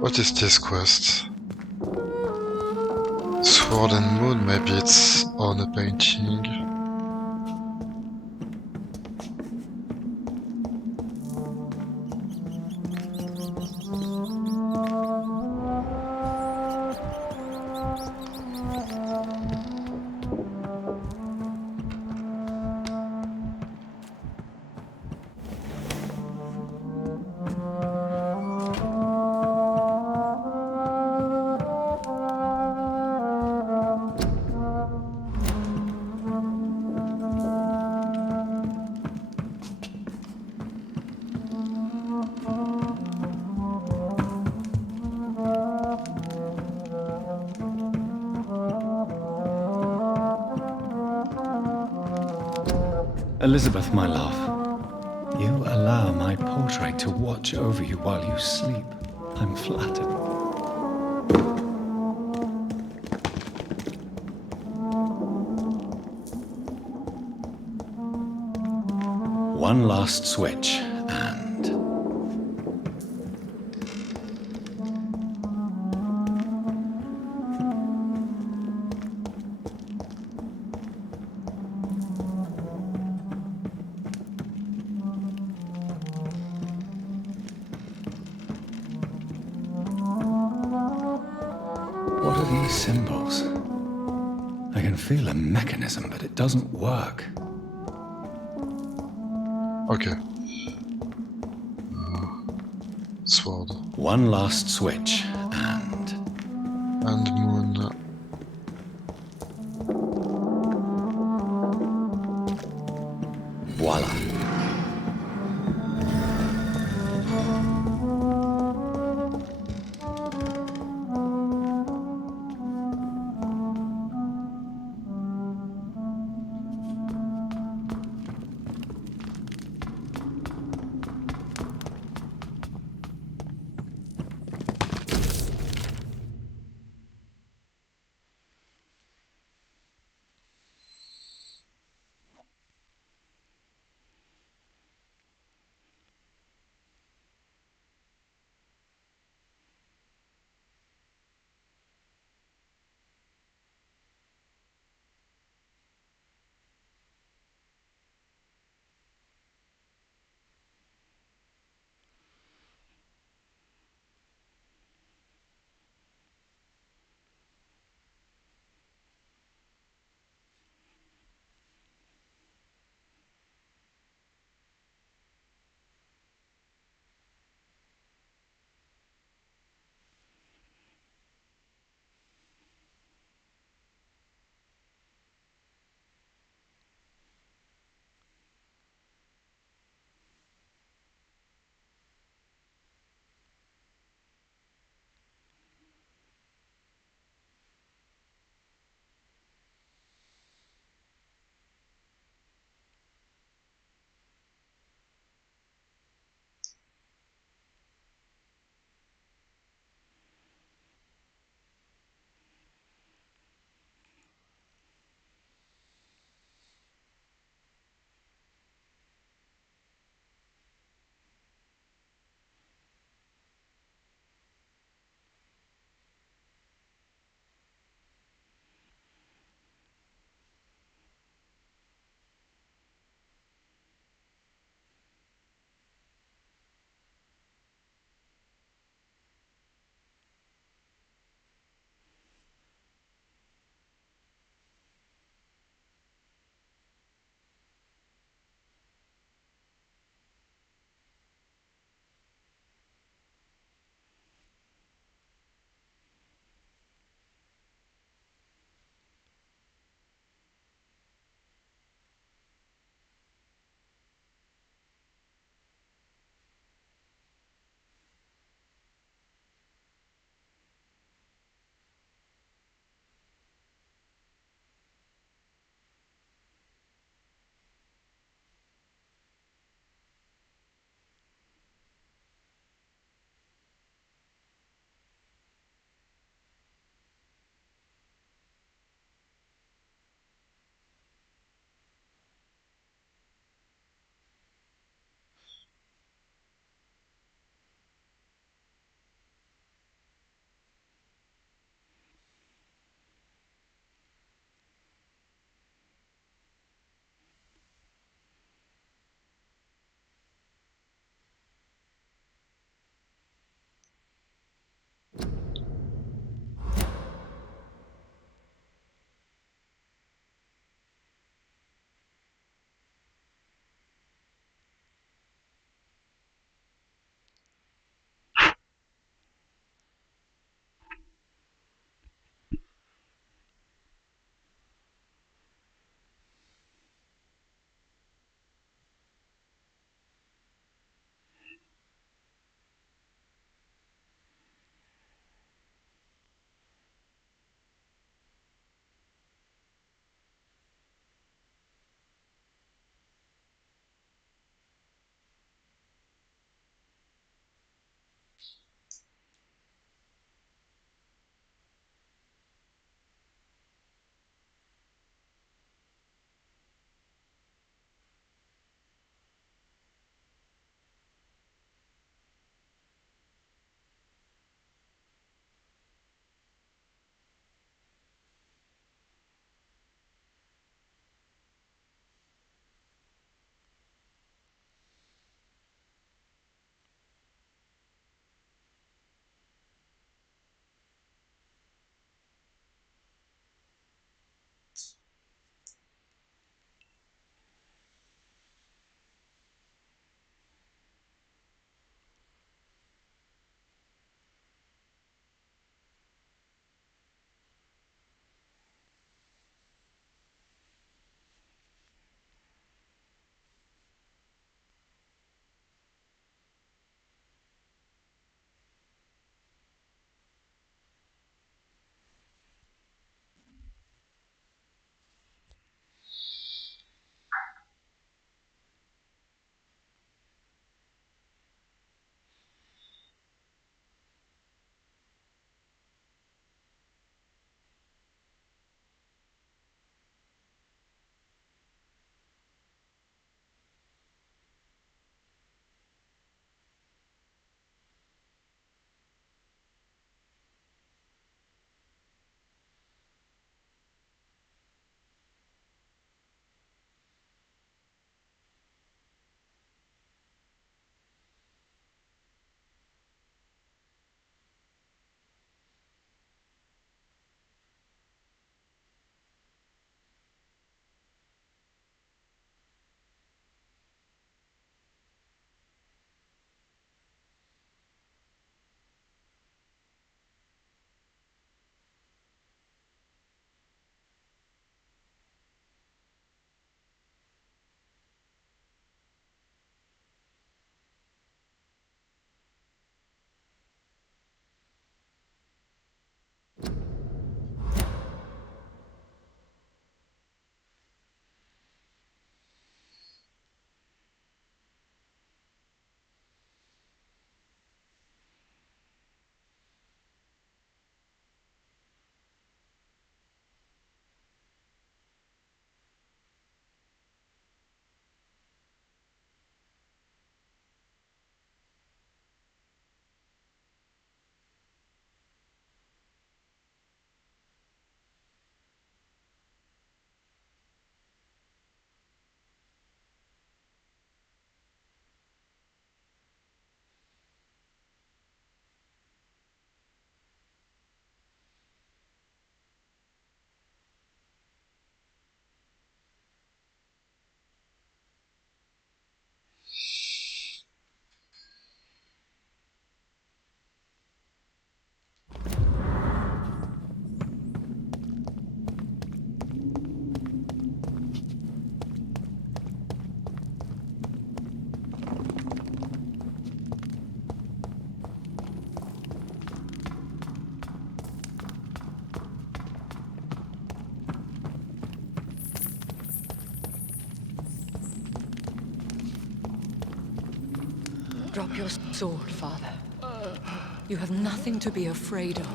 What is this quest? Sword and Moon, maybe it's on a painting. Elizabeth, my love, you allow my portrait to watch over you while you sleep. I'm flattered. One last switch, and... are these symbols? I can feel a mechanism, but it doesn't work. Okay. Sword. One last switch, and Moon. Voila. Drop your sword, Father. You have nothing to be afraid of.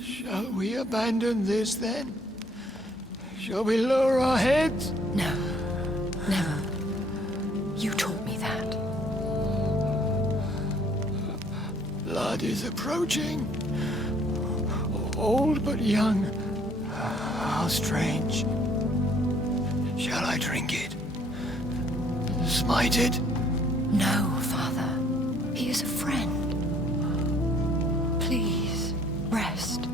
Shall we abandon this then? Shall we lower our heads? No. Never. You taught me that. Blood is approaching. Old but young. How strange. Shall I drink it? Smite it? No, Father. He is a friend. Please, rest.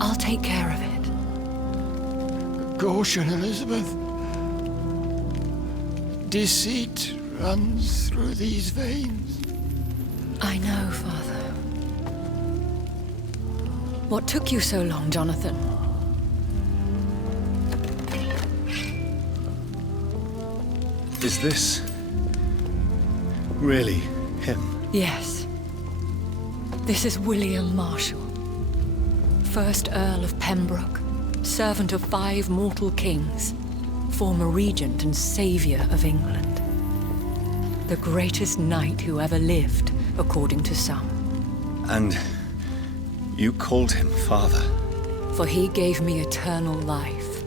I'll take care of it. Caution, Elizabeth. Deceit runs through these veins. I know, Father. What took you so long, Jonathan? Is this really him? Yes. This is William Marshall, 1st Earl of Pembroke, servant of 5 mortal kings, former regent and savior of England. The greatest knight who ever lived, according to some. And you called him father? For he gave me eternal life,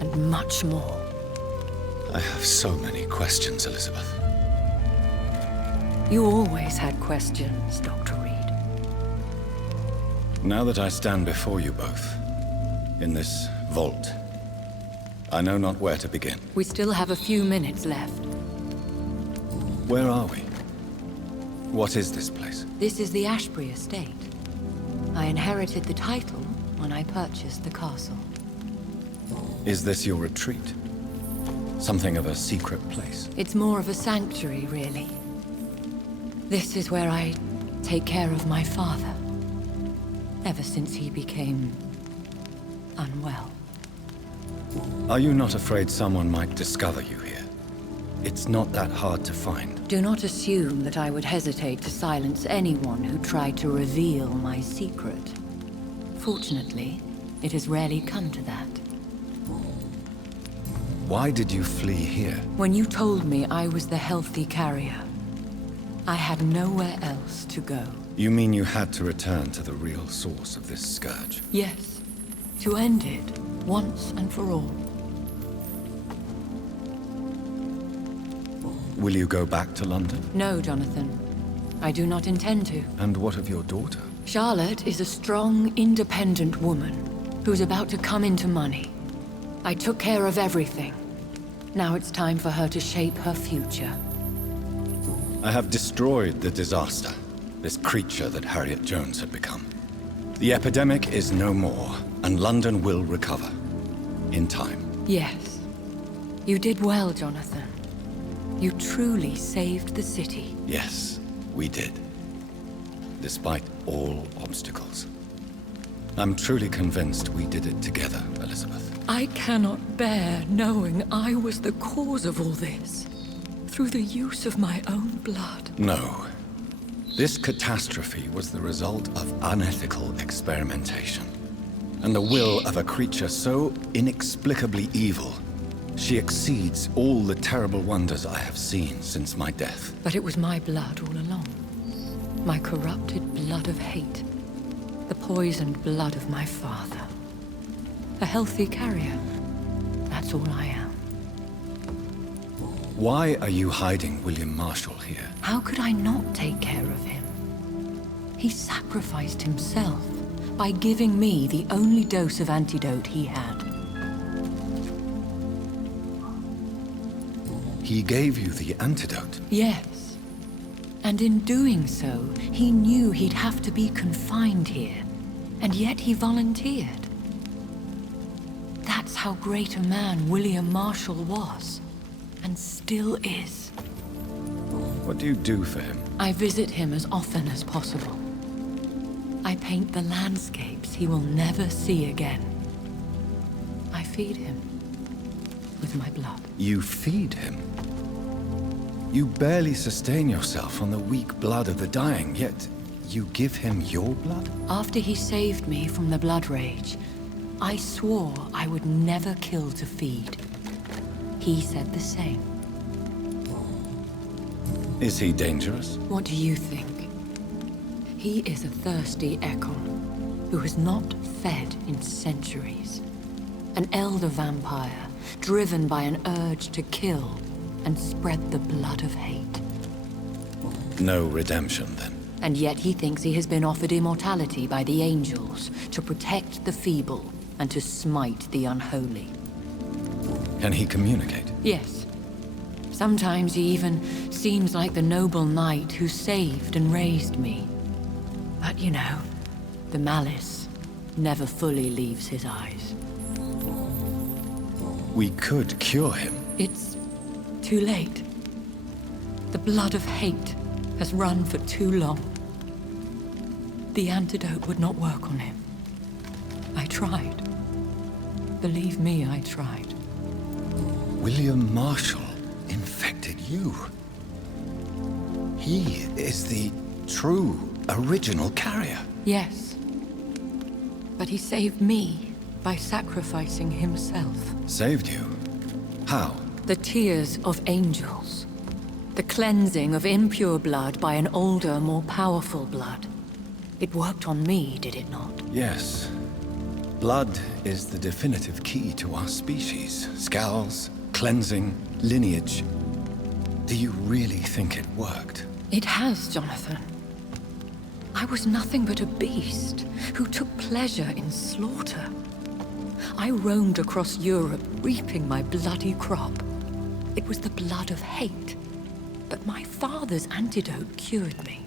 and much more. I have so many questions, Elizabeth. You always had questions, Dr. Reed. Now that I stand before you both, in this vault, I know not where to begin. We still have a few minutes left. Where are we? What is this place? This is the Ashbury estate. I inherited the title when I purchased the castle. Is this your retreat? Something of a secret place? It's more of a sanctuary, really. This is where I take care of my father. Ever since he became unwell. Are you not afraid someone might discover you here? It's not that hard to find. Do not assume that I would hesitate to silence anyone who tried to reveal my secret. Fortunately, it has rarely come to that. Why did you flee here? When you told me I was the healthy carrier, I had nowhere else to go. You mean you had to return to the real source of this scourge? Yes, to end it, once and for all. Will you go back to London? No, Jonathan. I do not intend to. And what of your daughter? Charlotte is a strong, independent woman who's about to come into money. I took care of everything. Now it's time for her to shape her future. I have destroyed the disaster, this creature that Harriet Jones had become. The epidemic is no more, and London will recover. In time. Yes. You did well, Jonathan. You truly saved the city. Yes, we did. Despite all obstacles. I'm truly convinced we did it together, Elizabeth. I cannot bear knowing I was the cause of all this. Through the use of my own blood. No. This catastrophe was the result of unethical experimentation. And the will of a creature so inexplicably evil, she exceeds all the terrible wonders I have seen since my death. But it was my blood all along. My corrupted blood of hate. The poisoned blood of my father. A healthy carrier. That's all I am. Why are you hiding William Marshall here? How could I not take care of him? He sacrificed himself by giving me the only dose of antidote he had. He gave you the antidote? Yes. And in doing so, he knew he'd have to be confined here. And yet he volunteered. That's how great a man William Marshall was. And still is. What do you do for him? I visit him as often as possible. I paint the landscapes he will never see again. I feed him with my blood. You feed him? You barely sustain yourself on the weak blood of the dying, yet you give him your blood? After he saved me from the blood rage, I swore I would never kill to feed. He said the same. Is he dangerous? What do you think? He is a thirsty Ekon, who has not fed in centuries. An elder vampire, driven by an urge to kill and spread the blood of hate. No redemption, then. And yet he thinks he has been offered immortality by the angels to protect the feeble and to smite the unholy. Can he communicate? Yes. Sometimes he even seems like the noble knight who saved and raised me. But you know, the malice never fully leaves his eyes. We could cure him. It's too late. The blood of hate has run for too long. The antidote would not work on him. I tried. Believe me, I tried. William Marshall infected you. He is the true, original carrier. Yes. But he saved me by sacrificing himself. Saved you? How? The tears of angels. The cleansing of impure blood by an older, more powerful blood. It worked on me, did it not? Yes. Blood is the definitive key to our species. Scowls, cleansing, lineage. Do you really think it worked? It has, Jonathan. I was nothing but a beast who took pleasure in slaughter. I roamed across Europe, reaping my bloody crop. It was the blood of hate. But my father's antidote cured me.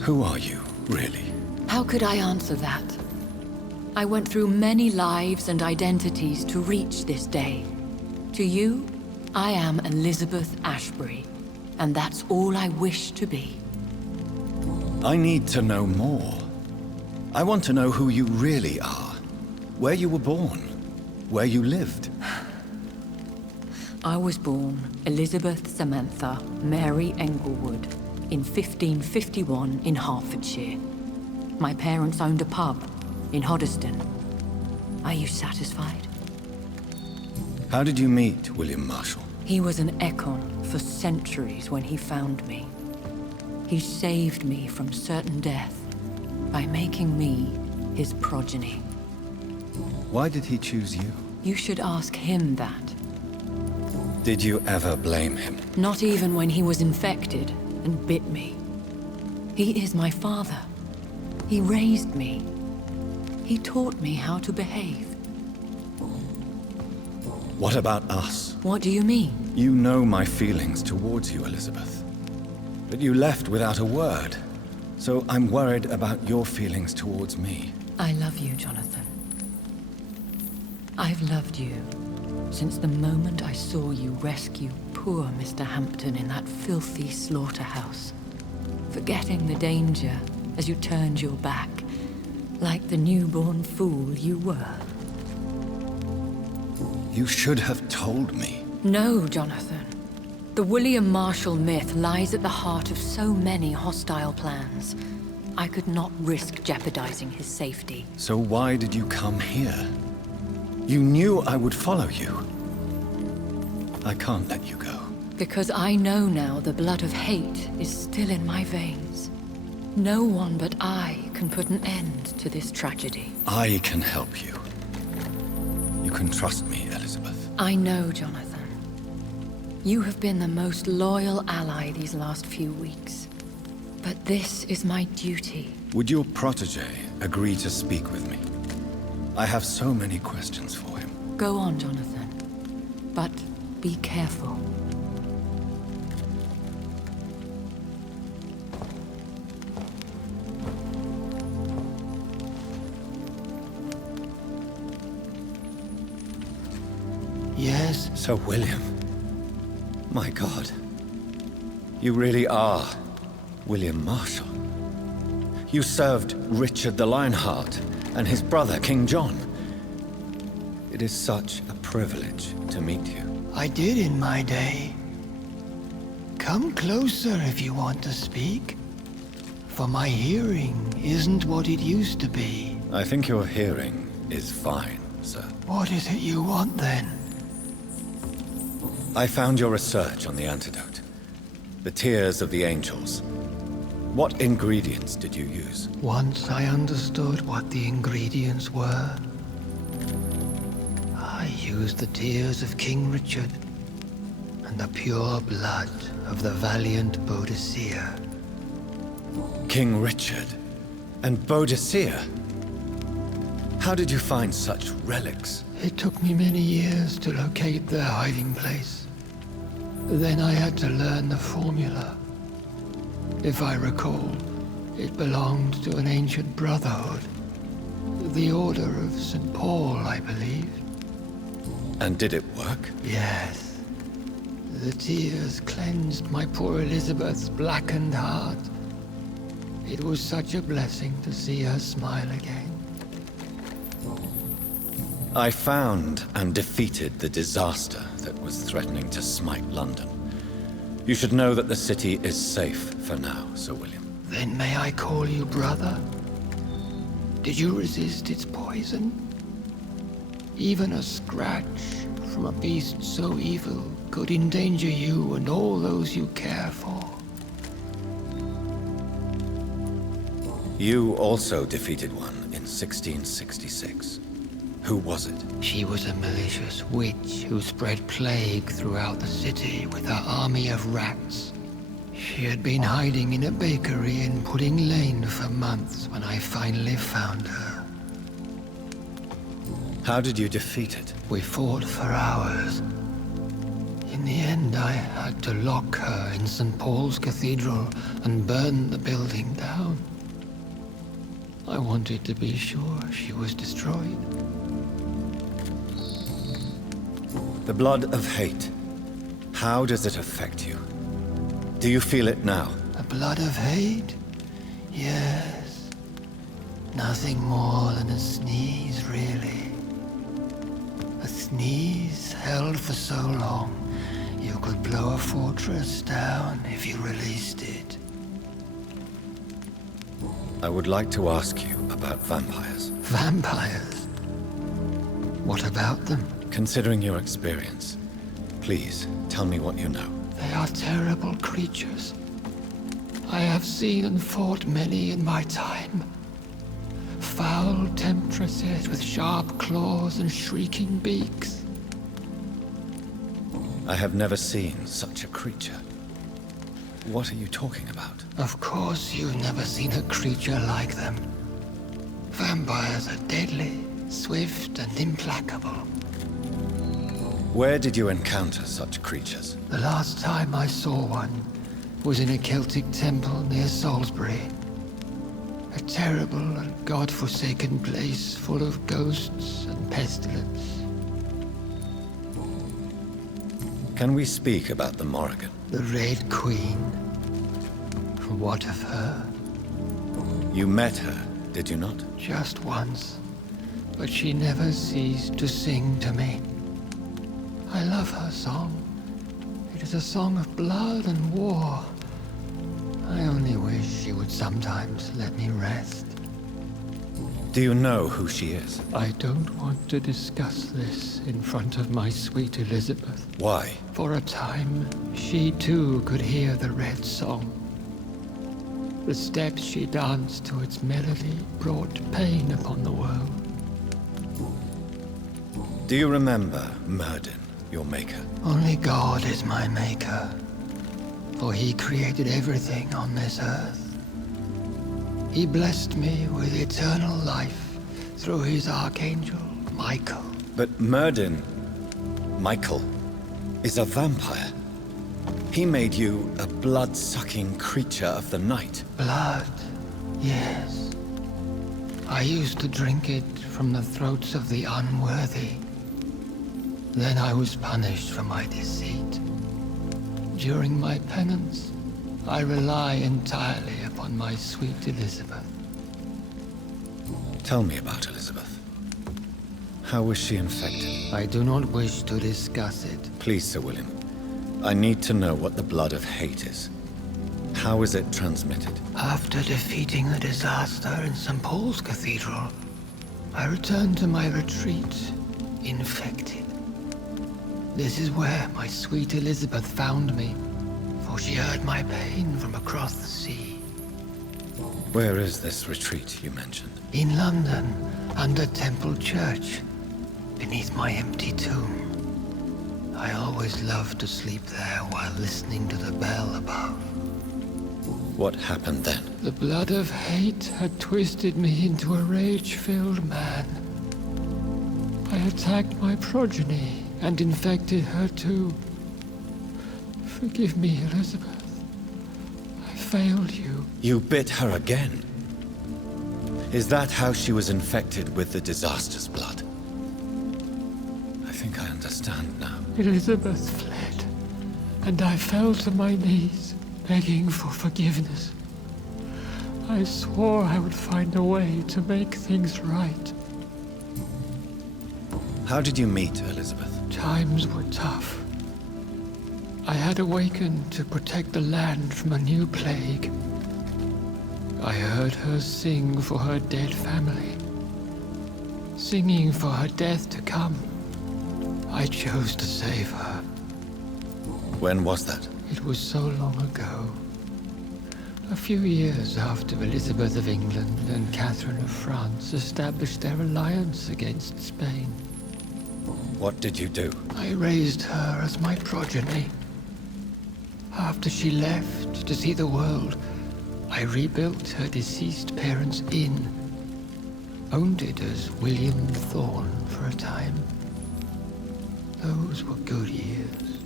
Who are you, really? How could I answer that? I went through many lives and identities to reach this day. To you, I am Elizabeth Ashbury, and that's all I wish to be. I need to know more. I want to know who you really are. Where you were born. Where you lived. I was born Elizabeth Samantha Mary Englewood in 1551 in Hertfordshire. My parents owned a pub in Hoddesdon. Are you satisfied? How did you meet William Marshall? He was an Ekon for centuries when he found me. He saved me from certain death by making me his progeny. Why did he choose you? You should ask him that. Did you ever blame him? Not even when he was infected and bit me. He is my father. He raised me. He taught me how to behave. What about us? What do you mean? You know my feelings towards you, Elizabeth. But you left without a word. So I'm worried about your feelings towards me. I love you, Jonathan. I've loved you since the moment I saw you rescue poor Mr. Hampton in that filthy slaughterhouse, forgetting the danger as you turned your back, like the newborn fool you were. You should have told me. No, Jonathan. The William Marshall myth lies at the heart of so many hostile plans. I could not risk jeopardizing his safety. So why did you come here? You knew I would follow you. I can't let you go. Because I know now the blood of hate is still in my veins. No one but I can put an end to this tragedy. I can help you. You can trust me, Elizabeth. I know, Jonathan. You have been the most loyal ally these last few weeks. But this is my duty. Would your protege agree to speak with me? I have so many questions for him. Go on, Jonathan. But be careful. Yes? Sir William. My God. You really are William Marshall. You served Richard the Lionheart and his brother, King John. It is such a privilege to meet you. I did in my day. Come closer if you want to speak. For my hearing isn't what it used to be. I think your hearing is fine, sir. What is it you want, then? I found your research on the antidote. The Tears of the Angels. What ingredients did you use? Once I understood what the ingredients were, I used the tears of King Richard and the pure blood of the valiant Boadicea. King Richard and Boadicea? How did you find such relics? It took me many years to locate their hiding place. Then I had to learn the formula. If I recall, it belonged to an ancient brotherhood. The Order of St. Paul, I believe. And did it work? Yes. The tears cleansed my poor Elizabeth's blackened heart. It was such a blessing to see her smile again. I found and defeated the disaster that was threatening to smite London. You should know that the city is safe for now, Sir William. Then may I call you brother? Did you resist its poison? Even a scratch from a beast so evil could endanger you and all those you care for. You also defeated one in 1666. Who was it? She was a malicious witch who spread plague throughout the city with her army of rats. She had been hiding in a bakery in Pudding Lane for months when I finally found her. How did you defeat it? We fought for hours. In the end, I had to lock her in St. Paul's Cathedral and burn the building down. I wanted to be sure she was destroyed. The blood of hate. How does it affect you? Do you feel it now? The blood of hate? Yes. Nothing more than a sneeze, really. A sneeze held for so long, you could blow a fortress down if you released it. I would like to ask you about vampires. Vampires? What about them? Considering your experience, please tell me what you know. They are terrible creatures. I have seen and fought many in my time. Foul temptresses with sharp claws and shrieking beaks. I have never seen such a creature. What are you talking about? Of course you've never seen a creature like them. Vampires are deadly, swift and implacable. Where did you encounter such creatures? The last time I saw one was in a Celtic temple near Salisbury. A terrible and god-forsaken place full of ghosts and pestilence. Can we speak about the Morrigan? The Red Queen. What of her? You met her, did you not? Just once. But she never ceased to sing to me. I love her song. It is a song of blood and war. I only wish she would sometimes let me rest. Do you know who she is? I don't want to discuss this in front of my sweet Elizabeth. Why? For a time, she too could hear the Red Song. The steps she danced to its melody brought pain upon the world. Do you remember Myrddin, your maker? Only God is my maker, for he created everything on this earth. He blessed me with eternal life through his archangel, Michael. But Myrddin, Michael, is a vampire. He made you a blood-sucking creature of the night. Blood, yes. I used to drink it from the throats of the unworthy. Then I was punished for my deceit. During my penance, I rely entirely upon my sweet Elizabeth. Tell me about Elizabeth. How was she infected? I do not wish to discuss it. Please, Sir William. I need to know what the blood of hate is. How is it transmitted? After defeating the disaster in St. Paul's Cathedral, I returned to my retreat, infected. This is where my sweet Elizabeth found me, for she heard my pain from across the sea. Where is this retreat you mentioned? In London, under Temple Church, beneath my empty tomb. I always loved to sleep there while listening to the bell above. What happened then? The blood of hate had twisted me into a rage-filled man. I attacked my progeny and infected her too. Forgive me, Elizabeth. I failed you. You bit her again? Is that how she was infected with the disaster's blood? I think I understand now. Elizabeth fled, and I fell to my knees, begging for forgiveness. I swore I would find a way to make things right. How did you meet Elizabeth? Times were tough. I had awakened to protect the land from a new plague. I heard her sing for her dead family. Singing for her death to come. I chose to save her. When was that? It was so long ago. A few years after Elizabeth of England and Catherine of France established their alliance against Spain. What did you do? I raised her as my progeny. After she left to see the world, I rebuilt her deceased parents' inn. Owned it as William Thorne for a time. Those were good years.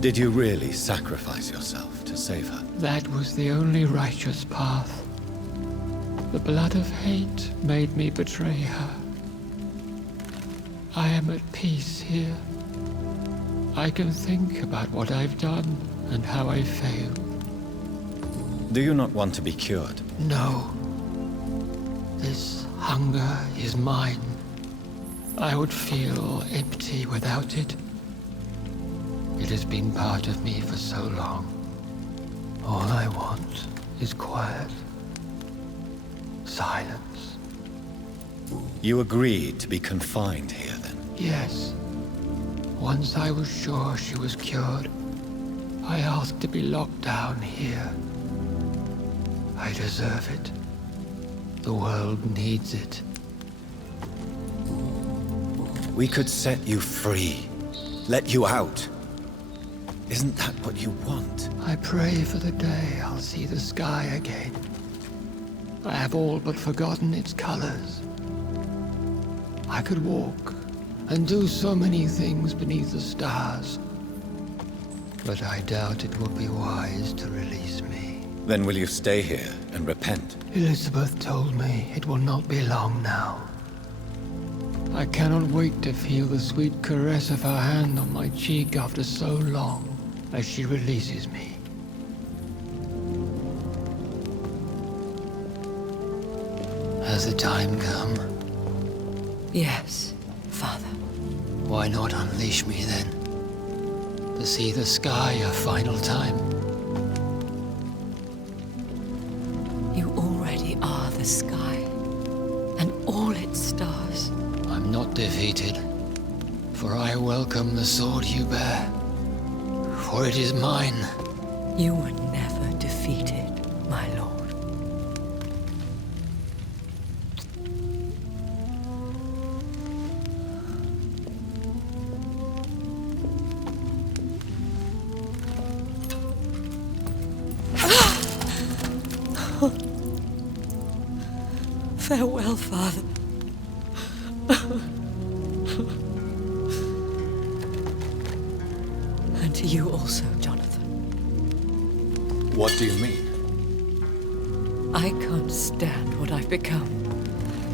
Did you really sacrifice yourself to save her? That was the only righteous path. The blood of hate made me betray her. I am at peace here. I can think about what I've done and how I failed. Do you not want to be cured? No. This hunger is mine. I would feel empty without it. It has been part of me for so long. All I want is quiet. Silence. You agreed to be confined here, then? Yes. Once I was sure she was cured, I asked to be locked down here. I deserve it. The world needs it. We could set you free. Let you out. Isn't that what you want? I pray for the day I'll see the sky again. I have all but forgotten its colors. I could walk and do so many things beneath the stars. But I doubt it will be wise to release me. Then will you stay here and repent? Elizabeth told me it will not be long now. I cannot wait to feel the sweet caress of her hand on my cheek after so long, as she releases me. Has the time come? Yes, Father. Why not unleash me then? To see the sky a final time? You already are the sky, and all its stars. I'm not defeated, for I welcome the sword you bear, for it is mine. You were never defeated, my lord. Farewell, Father. And to you also, Jonathan. What do you mean? I can't stand what I've become.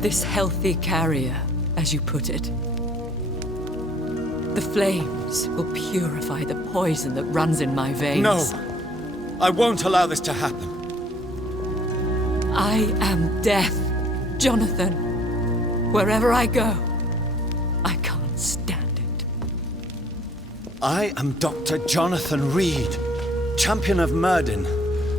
This healthy carrier, as you put it. The flames will purify the poison that runs in my veins. No! I won't allow this to happen. I am death, Jonathan. Wherever I go, I can't stand it. I am Dr. Jonathan Reed, champion of Myrddin,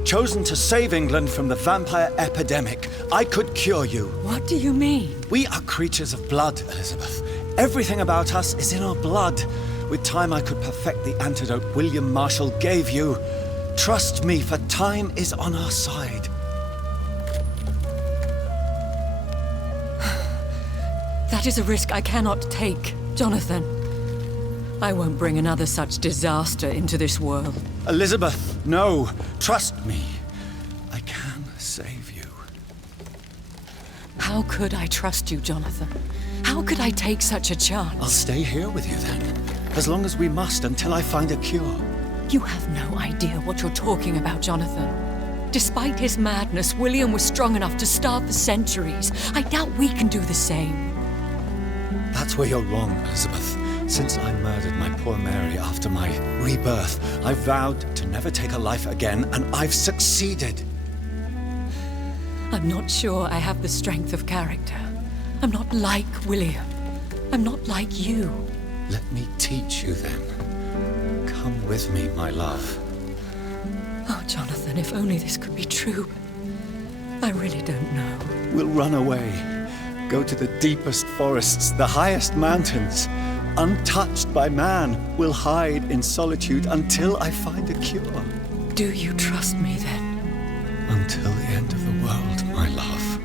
chosen to save England from the vampire epidemic. I could cure you. What do you mean? We are creatures of blood, Elizabeth. Everything about us is in our blood. With time, I could perfect the antidote William Marshall gave you. Trust me, for time is on our side. That is a risk I cannot take, Jonathan. I won't bring another such disaster into this world. Elizabeth, no. Trust me. I can save you. How could I trust you, Jonathan? How could I take such a chance? I'll stay here with you then. As long as we must, until I find a cure. You have no idea what you're talking about, Jonathan. Despite his madness, William was strong enough to start the centuries. I doubt we can do the same. That's where you're wrong, Elizabeth. Since I murdered my poor Mary after my rebirth, I vowed to never take a life again, and I've succeeded. I'm not sure I have the strength of character. I'm not like William. I'm not like you. Let me teach you then. Come with me, my love. Oh, Jonathan, if only this could be true. I really don't know. We'll run away. Go to the deepest forests, the highest mountains. Untouched by man, we'll hide in solitude until I find a cure. Do you trust me then? Until the end of the world, my love.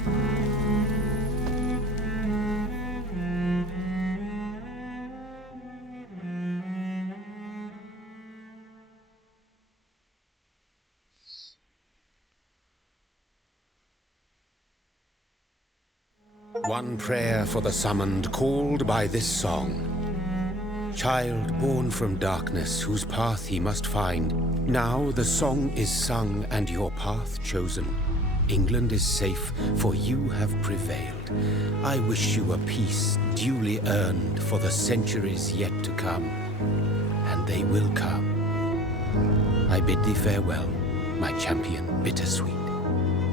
One prayer for the summoned, called by this song. Child born from darkness, whose path he must find. Now the song is sung and your path chosen. England is safe, for you have prevailed. I wish you a peace duly earned for the centuries yet to come. And they will come. I bid thee farewell, my champion bittersweet.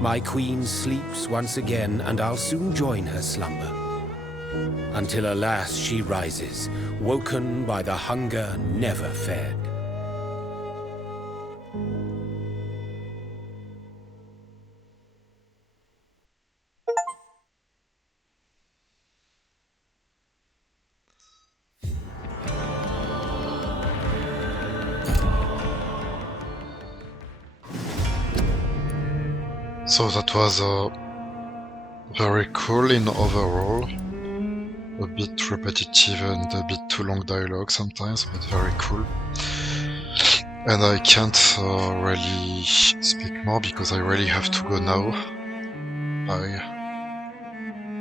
My queen sleeps once again, and I'll soon join her slumber. Until alas she rises, woken by the hunger never fed. So that was very cool in overall. A bit repetitive and a bit too long dialogue sometimes, but very cool. And I can't really speak more because I really have to go now. Bye.